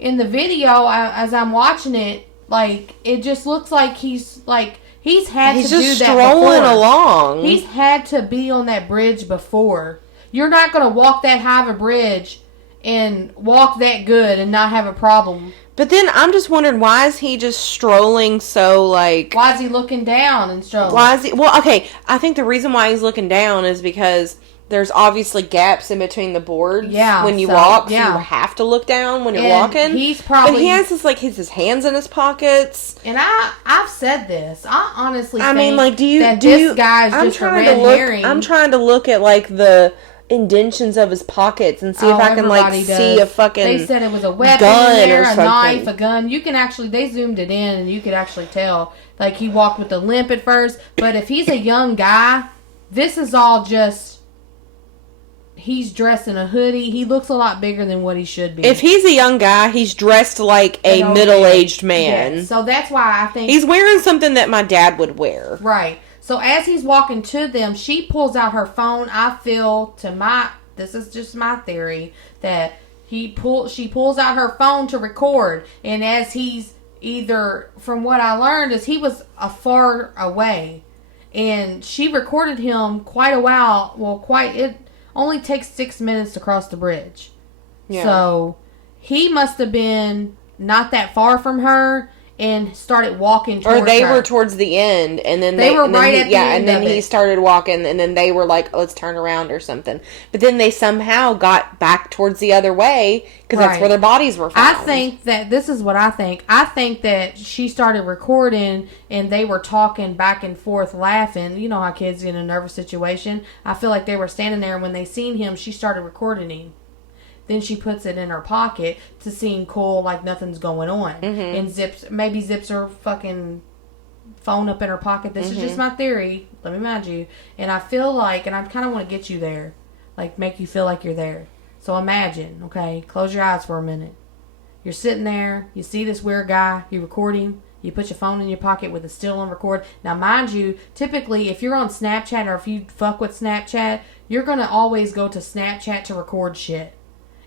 in the video, as I'm watching it, it just looks like he's had to do that before. He's just strolling along. He's had to be on that bridge before. You're not going to walk that high of a bridge and walk that good and not have a problem. But then I'm just wondering, why is he just strolling so Why is he looking down and strolling? Well, okay, I think the reason why he's looking down is because there's obviously gaps in between the boards when you walk, so you have to look down when you're walking. He's probably... But he has his hands in his pockets. And I've said this. I honestly think this guy's just a red herring. I'm trying to look at the indentions of his pockets and see if I can see a fucking They said it was a weapon gun in there, or a something. knife, a gun. You can actually, they zoomed it in and you could actually tell. He walked with a limp at first. But if he's a young guy, this is all just... he's dressed in a hoodie. He looks a lot bigger than what he should be. If he's a young guy, he's dressed like a middle-aged man. Yeah. So that's why I think... He's wearing something that my dad would wear. Right. So as he's walking to them, she pulls out her phone. I feel, this is just my theory, that she pulls out her phone to record. And as he's either, from what I learned, is he was far away. And she recorded him quite a while. Well, it only takes 6 minutes to cross the bridge. Yeah. So he must have been not that far from her and started walking towards her. Or they were towards the end, and then they were right at the end. Yeah, and then he started walking, and then they were like, let's turn around or something. But then they somehow got back towards the other way, because that's where their bodies were found. I think that, this is what I think. I think that she started recording, and they were talking back and forth, laughing. You know how kids get in a nervous situation. I feel like they were standing there, and when they seen him, she started recording him. Then she puts it in her pocket to seem cool, like nothing's going on. Mm-hmm. And zips her fucking phone up in her pocket. This is just my theory. Let me mind you. And I feel like, and I kind of want to get you there. Like, make you feel like you're there. So imagine, okay, close your eyes for a minute. You're sitting there. You see this weird guy. You record him. You put your phone in your pocket with it still on record. Now, mind you, typically, if you're on Snapchat or if you fuck with Snapchat, you're going to always go to Snapchat to record shit.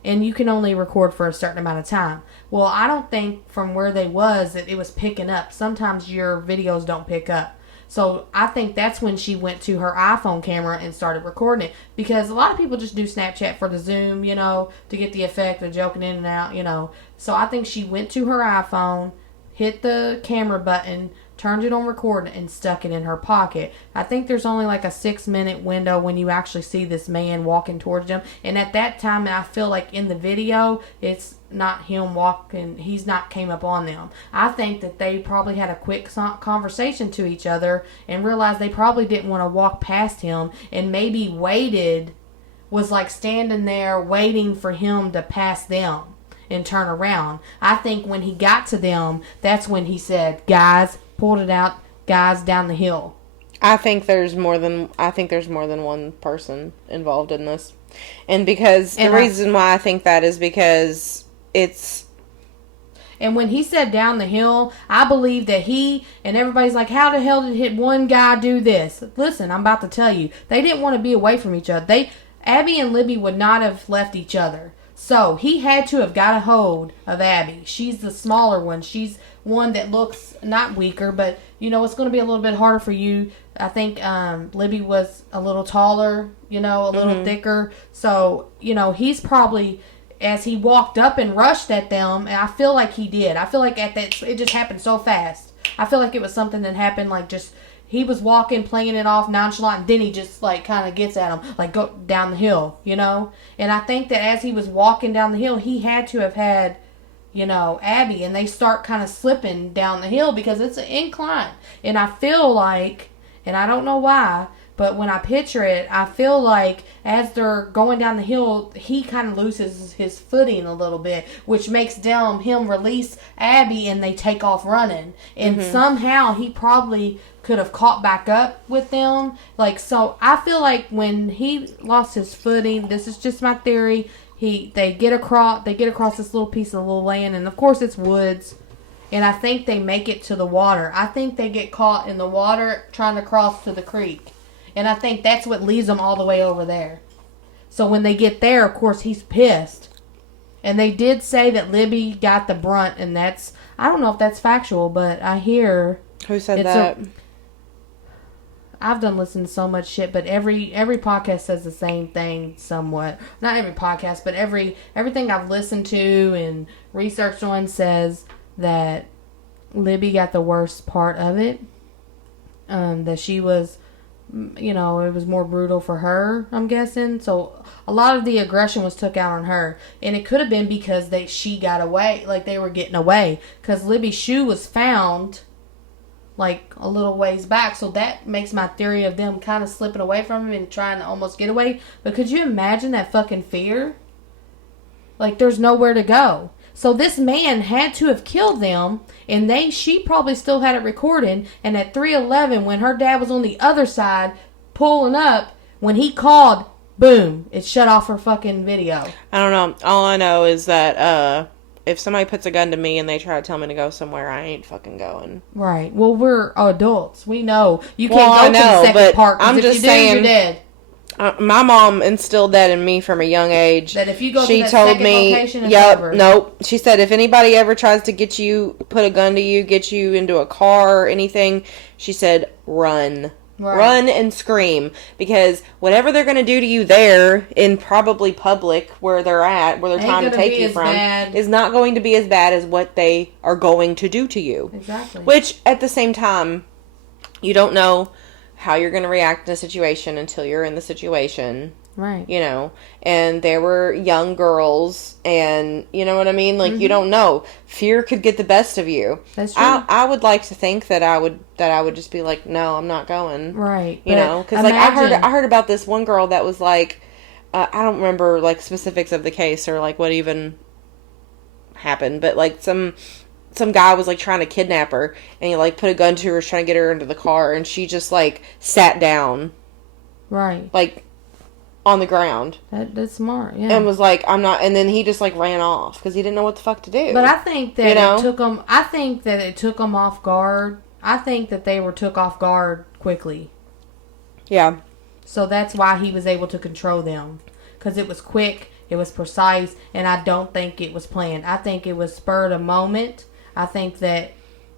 And you can only record for a certain amount of time. Well, I don't think from where they was that it was picking up. Sometimes your videos don't pick up. So I think that's when she went to her iPhone camera and started recording it. Because a lot of people just do Snapchat for the zoom, you know, to get the effect of joking in and out, you know. So I think she went to her iPhone, hit the camera button, turned it on record, and stuck it in her pocket. I think there's only like a 6-minute window when you actually see this man walking towards them. And at that time, I feel like in the video, it's not him walking. He's not came up on them. I think that they probably had a quick conversation to each other and realized they probably didn't want to walk past him, and maybe was like standing there waiting for him to pass them and turn around. I think when he got to them, that's when he said, guys, pulled it out, guys, down the hill. I think there's more than one person involved in this. And the reason why I think that is because it's... And when he said down the hill, I believe that and everybody's like, how the hell did one guy do this? Listen, I'm about to tell you. They didn't want to be away from each other. Abby and Libby would not have left each other. So he had to have got a hold of Abby. She's the smaller one. She's one that looks not weaker, but you know it's going to be a little bit harder for you. I think Libby was a little taller, you know, a little thicker. So you know he's probably, as he walked up and rushed at them, and I feel like he did. I feel like it just happened so fast. I feel like it was something that happened like just. He was walking, playing it off nonchalant, and then he just, like, kind of gets at him, like, go down the hill, you know? And I think that as he was walking down the hill, he had to have had, you know, Abby, and they start kind of slipping down the hill because it's an incline. And I feel like, and I don't know why, but when I picture it, I feel like as they're going down the hill, he kind of loses his footing a little bit, which makes him release Abby, and they take off running. And somehow he probably could have caught back up with them. Like, so I feel like when he lost his footing, this is just my theory, they get across this little piece of little land, and of course it's woods, and I think they make it to the water. I think they get caught in the water trying to cross to the creek. And I think that's what leads them all the way over there. So when they get there, of course, he's pissed. And they did say that Libby got the brunt, and that's, I don't know if that's factual, but I hear... Who said that? I've done listened to so much shit, but every podcast says the same thing somewhat. Not every podcast, but everything I've listened to and researched on says that Libby got the worst part of it. That she was... You know, it was more brutal for her, I'm guessing. So a lot of the aggression was took out on her. And it could have been because she got away, like they were getting away. Because Libby's shoe was found, like, a little ways back. So that makes my theory of them kind of slipping away from him and trying to almost get away. But could you imagine that fucking fear? Like, there's nowhere to go. So this man had to have killed them, and she probably still had it recording, and at 3:11, when her dad was on the other side, pulling up, when he called, boom, it shut off her fucking video. I don't know. All I know is that if somebody puts a gun to me and they try to tell me to go somewhere, I ain't fucking going. Right. Well, we're adults. We know you can't go to the second park. I'm just saying, you're dead. My mom instilled that in me from a young age. That if you go to that second location, it's over. Nope. She said if anybody ever tries to get you, put a gun to you, get you into a car or anything, she said, run. Right. Run and scream. Because whatever they're going to do to you there, in probably public, where they're at, where they're trying to take you from, is not going to be as bad as what they are going to do to you. Exactly. Which, at the same time, you don't know how you're going to react in a situation until you're in the situation. Right. You know, and there were young girls, and you know what I mean? Like, you don't know. Fear could get the best of you. That's true. I would like to think that I would just be like, no, I'm not going. Right. You know, because like I heard about this one girl that was like, I don't remember like specifics of the case or like what even happened, but like some guy was like trying to kidnap her, and he like put a gun to her, trying to get her into the car, and she just like sat down. Right. Like, on the ground. That's smart, yeah. And was like, I'm not, and then he just like ran off because he didn't know what the fuck to do. But I think that it took them off guard. I think that they were took off guard quickly. Yeah. So that's why he was able to control them. Because it was quick, it was precise, and I don't think it was planned. I think it was spurred a moment. I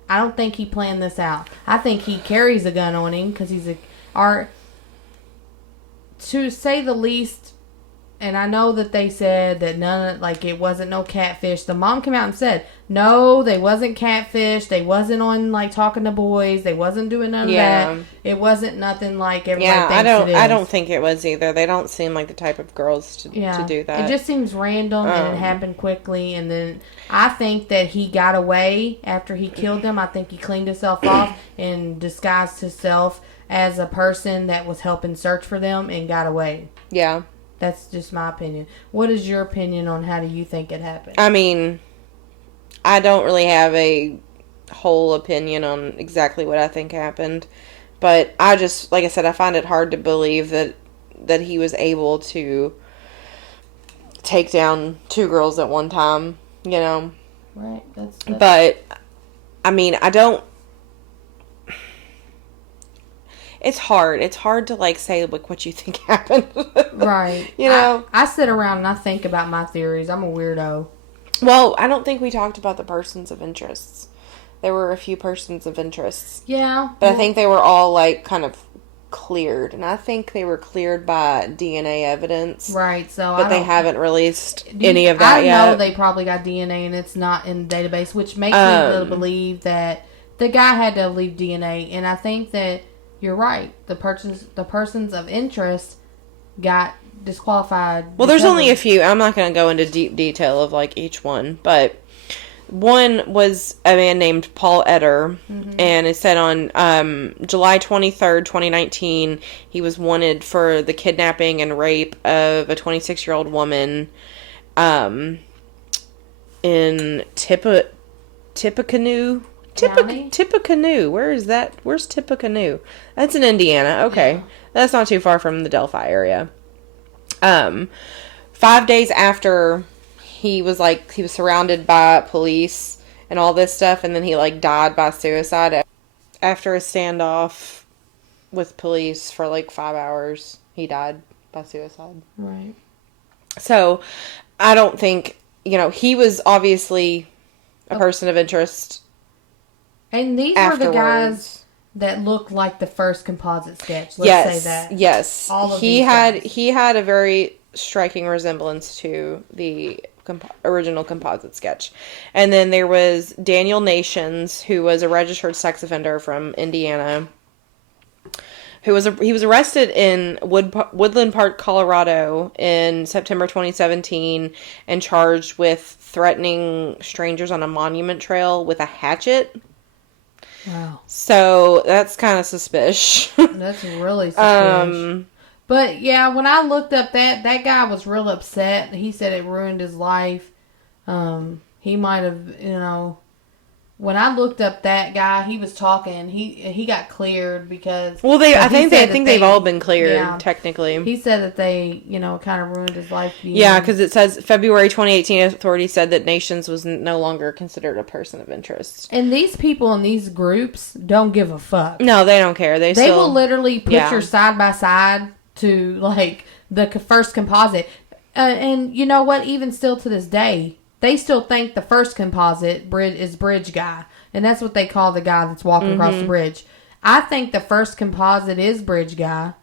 don't think he planned this out. I think he carries a gun on him because he's to say the least, and I know that they said that it wasn't no catfish. The mom came out and said, no, they wasn't catfish. They wasn't on, like, talking to boys. They wasn't doing none of that. It wasn't nothing like everybody thinks it is. I don't think it was either. They don't seem like the type of girls to do that. It just seems random, and it happened quickly, and then I think that he got away after he killed them. I think he cleaned himself off and disguised himself as a person that was helping search for them and got away. Yeah. That's just my opinion. What is your opinion on how do you think it happened? I mean, I don't really have a whole opinion on exactly what I think happened. But I just, like I said, I find it hard to believe that he was able to take down two girls at one time, you know? Right. That's But, I mean, I don't... It's hard. It's hard to, like, say, like, what you think happened. Right. You know? I sit around and I think about my theories. I'm a weirdo. Well, I don't think we talked about the persons of interests. There were a few persons of interests. Yeah. But I think they were all, like, kind of cleared. And I think they were cleared by DNA evidence. Right, so but they haven't released any of that yet. I know they probably got DNA and it's not in the database, which makes me believe that the guy had to leave DNA. And I think that you're right. The persons of interest got disqualified. Well, there's only a few. I'm not going to go into deep detail of, like, each one. But one was a man named Paul Etter. Mm-hmm. And it said on July 23rd, 2019, he was wanted for the kidnapping and rape of a 26-year-old woman in Tippecanoe. Tippecanoe. Where is that? Where's Tippecanoe? That's in Indiana. Okay. Yeah. That's not too far from the Delphi area. 5 days after he was surrounded by police and all this stuff, and then he, like, died by suicide after a standoff with police for, like, 5 hours. He died by suicide. Right. So, I don't think, he was obviously a person of interest. And these were the guys that looked like the first Composite Sketch. Let's say that. Yes. All of he had a very striking resemblance to the original Composite Sketch. And then there was Daniel Nations, who was a registered sex offender from Indiana, he was arrested in Woodland Park, Colorado in September 2017 and charged with threatening strangers on a monument trail with a hatchet. Wow. So, that's kind of suspicious. That's really suspicious. But, yeah, when I looked up that guy was real upset. He said it ruined his life. He might have, when I looked up that guy, he was talking. He got cleared because... Well, I think they've all been cleared, technically. He said that they, kind of ruined his life. Yeah, because it says February 2018, authorities said that Nations was no longer considered a person of interest. And these people in these groups don't give a fuck. No, they don't care. They will literally put your side by side to, like, the first composite. And you know what? Even still to this day... They still think the first composite is bridge guy. And that's what they call the guy that's walking across the bridge. I think the first composite is bridge guy.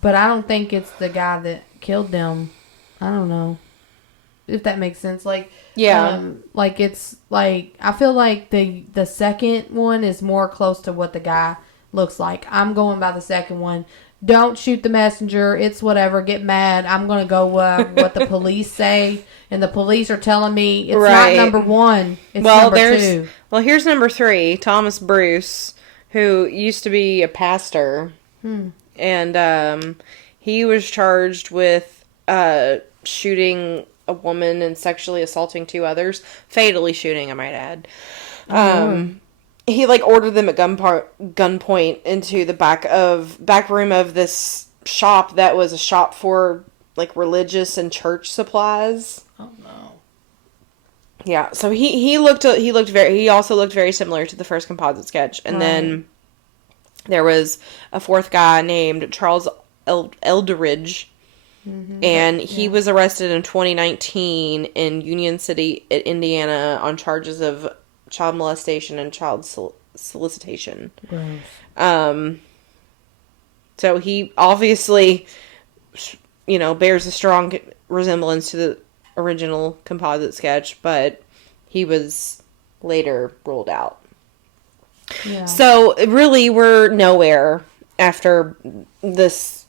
But I don't think it's the guy that killed them. I don't know. If that makes sense. Like, it's like, I feel like the second one is more close to what the guy looks like. I'm going by the second one. Don't shoot the messenger. It's whatever. Get mad. I'm going to go what the police say. And the police are telling me it's not number one. It's number two. Well, here's number 3. Thomas Bruce, who used to be a pastor. And he was charged with shooting a woman and sexually assaulting 2 others. Fatally shooting, I might add. He, ordered them at gunpoint into the back room of this shop that was a shop for, religious and church supplies. Oh, no. Yeah, so he also looked very similar to the first Composite Sketch. And then there was a 4th guy named Charles Elderidge. And he was arrested in 2019 in Union City, Indiana, on charges of child molestation and child solicitation. Gross. So he obviously, bears a strong resemblance to the original Composite Sketch, but he was later ruled out. Yeah. So really, we're nowhere after this.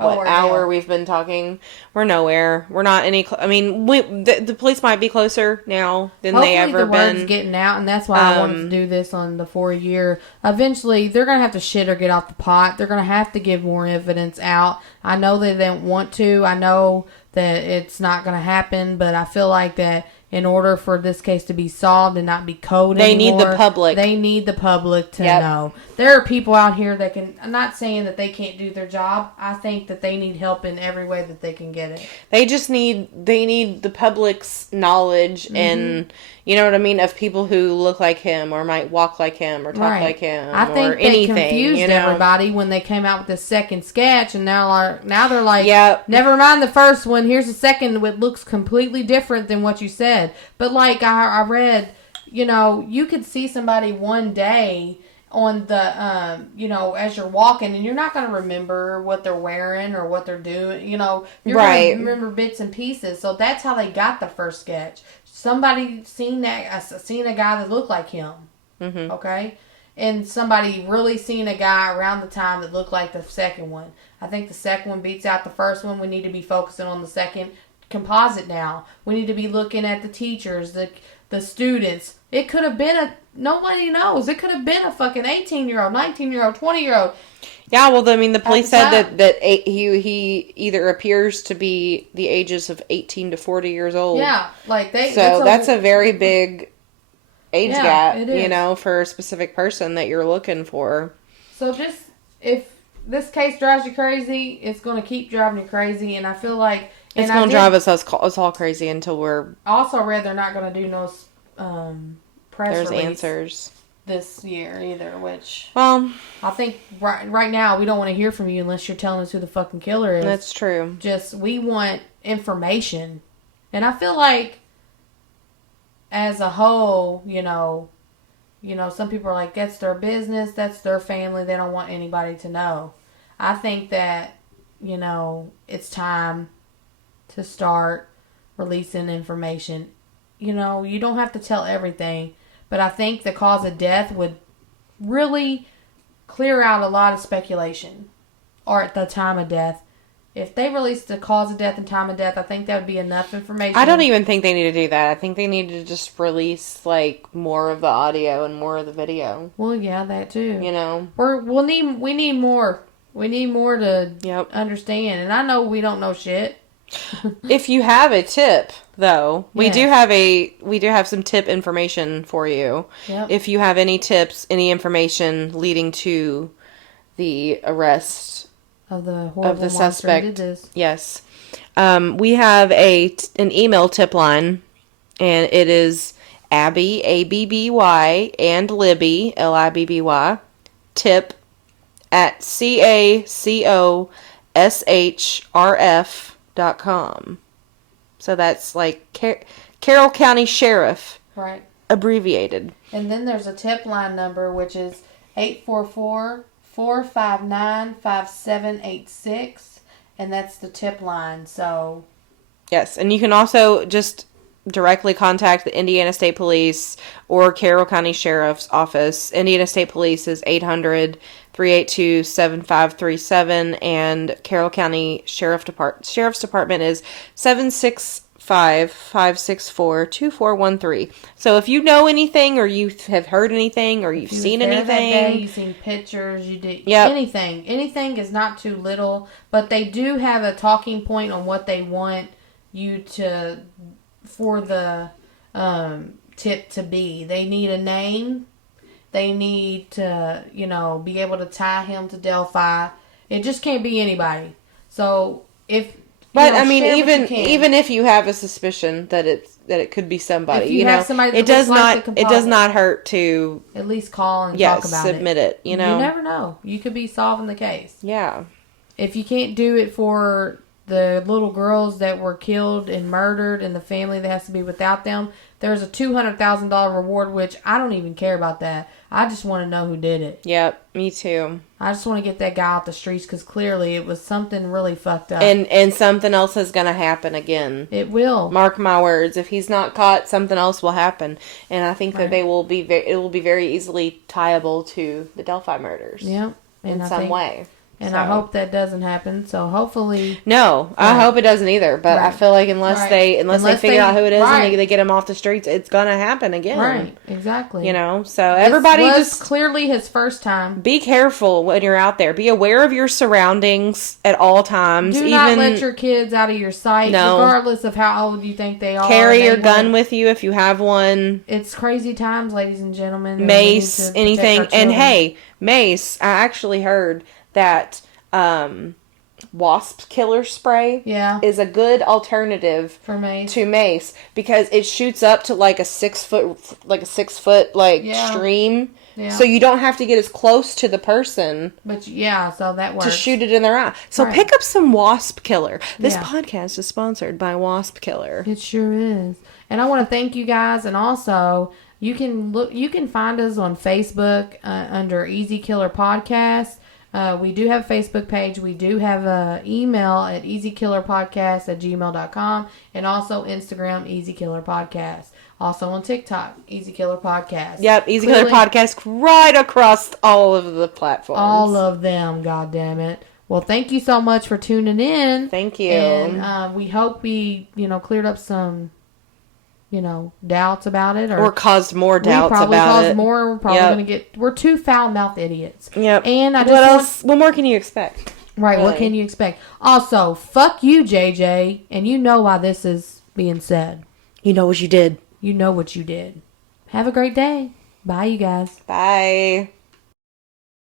Hour we've been talking. We're nowhere. We're not any... the police might be closer now than they ever been. Hopefully the word's getting out, and that's why I wanted to do this on the 4-year. Eventually, they're going to have to shit or get off the pot. They're going to have to give more evidence out. I know they don't want to. I know that it's not going to happen, but I feel like that in order for this case to be solved and not be code anymore, need the public. They need the public to know. There are people out here that can... I'm not saying that they can't do their job. I think that they need help in every way that they can get it. They just need the public's knowledge and, you know what I mean, of people who look like him or might walk like him or talk like him I think or anything. They confused everybody when they came out with the second sketch, and now they're like, never mind the first one, here's the second that looks completely different than what you said. But I read, you could see somebody one day on the, as you're walking, and you're not going to remember what they're wearing or what they're doing, you're going to remember bits and pieces. So that's how they got the first sketch. Somebody seen a guy that looked like him, okay? And somebody really seen a guy around the time that looked like the second one. I think the second one beats out the first one. We need to be focusing on the second composite now. We need to be looking at the teachers, the students. It could have been nobody knows. It could have been a fucking 18-year-old, 19-year-old, 20-year-old. Yeah, well, the police said that he either appears to be the ages of 18 to 40 years old. Yeah, that's a very big age gap, for a specific person that you're looking for. So just, if this case drives you crazy, it's going to keep driving you crazy, and I feel like... It's going to drive us all crazy until we're... I also read they're not going to do no press release answers this year either, which... Well... I think right now we don't want to hear from you unless you're telling us who the fucking killer is. That's true. We want information. And I feel like, as a whole, some people are like, that's their business, that's their family, they don't want anybody to know. I think that, it's time to start releasing information. You don't have to tell everything, but I think the cause of death would really clear out a lot of speculation, or at the time of death. If they released the cause of death and time of death, I think that would be enough information. I don't even think they need to do that. I think they need to just release more of the audio and more of the video. Well, yeah, that too. We need more. We need more to understand. And I know we don't know shit. If you have a tip though. We do have some tip information for you. Yep. If you have any tips, any information leading to the arrest of the horrible suspect. Yes. We have an email tip line, and it is Abby, Abby, and Libby, Libby, tip at CACOSHRF.com. So that's like Carroll County Sheriff. Right. Abbreviated. And then there's a tip line number, which is 844-459-5786. And that's the tip line. So. Yes. And you can also just directly contact the Indiana State Police or Carroll County Sheriff's Office. Indiana State Police is 800-382-7537, and Carroll County Sheriff's Department is 765-564-2413. So if you know anything, or you have heard anything, or you've seen anything, that day, you've seen pictures, you did anything is not too little, but they do have a talking point on what they want you to for the tip to be. They need a name. They need to, be able to tie him to Delphi. It just can't be anybody. So if even if you have a suspicion that it could be somebody, if you have somebody that it does not hurt to at least call and talk about submit it. You never know. You could be solving the case. Yeah. If you can't do it for the little girls that were killed and murdered and the family that has to be without them, there's a $200,000 reward, which I don't even care about that. I just want to know who did it. Yep, me too. I just want to get that guy off the streets, because clearly it was something really fucked up. And something else is going to happen again. It will. Mark my words. If he's not caught, something else will happen. And I think that it will be very easily tieable to the Delphi murders. Yep. In some way. And I hope that doesn't happen. So hopefully. No, I hope it doesn't either. But I feel like unless they figure out who it is and they get him off the streets, it's gonna happen again. Right. Exactly. So everybody was clearly his first time. Be careful when you're out there. Be aware of your surroundings at all times. Do not let your kids out of your sight, regardless of how old you think they are. Carry your gun with you if you have one. It's crazy times, ladies and gentlemen. Mace, anything, and hey, mace. I actually heard that wasp killer spray is a good alternative for mace. To mace, because it shoots up to like a 6 foot stream. Yeah. So you don't have to get as close to the person. But so that works. To shoot it in their eye. So pick up some wasp killer. This podcast is sponsored by Wasp Killer. It sure is. And I want to thank you guys, and also you can find us on Facebook under Easy Killer Podcast. We do have a Facebook page. We do have an email at easykillerpodcast@gmail.com, and also Instagram, Easy Killer Podcast. Also on TikTok, Easy Killer Podcast. Yep, Easy Killer Podcast right across all of the platforms. All of them, goddammit. Well, thank you so much for tuning in. Thank you. And we hope we, cleared up some, doubts about it. Or caused more doubts about it. We probably caused more. We're probably going to we're two foul-mouthed idiots. Yep. And what more can you expect? Right, really? What can you expect? Also, fuck you, JJ, and you know why this is being said. You know what you did. You know what you did. Have a great day. Bye, you guys. Bye.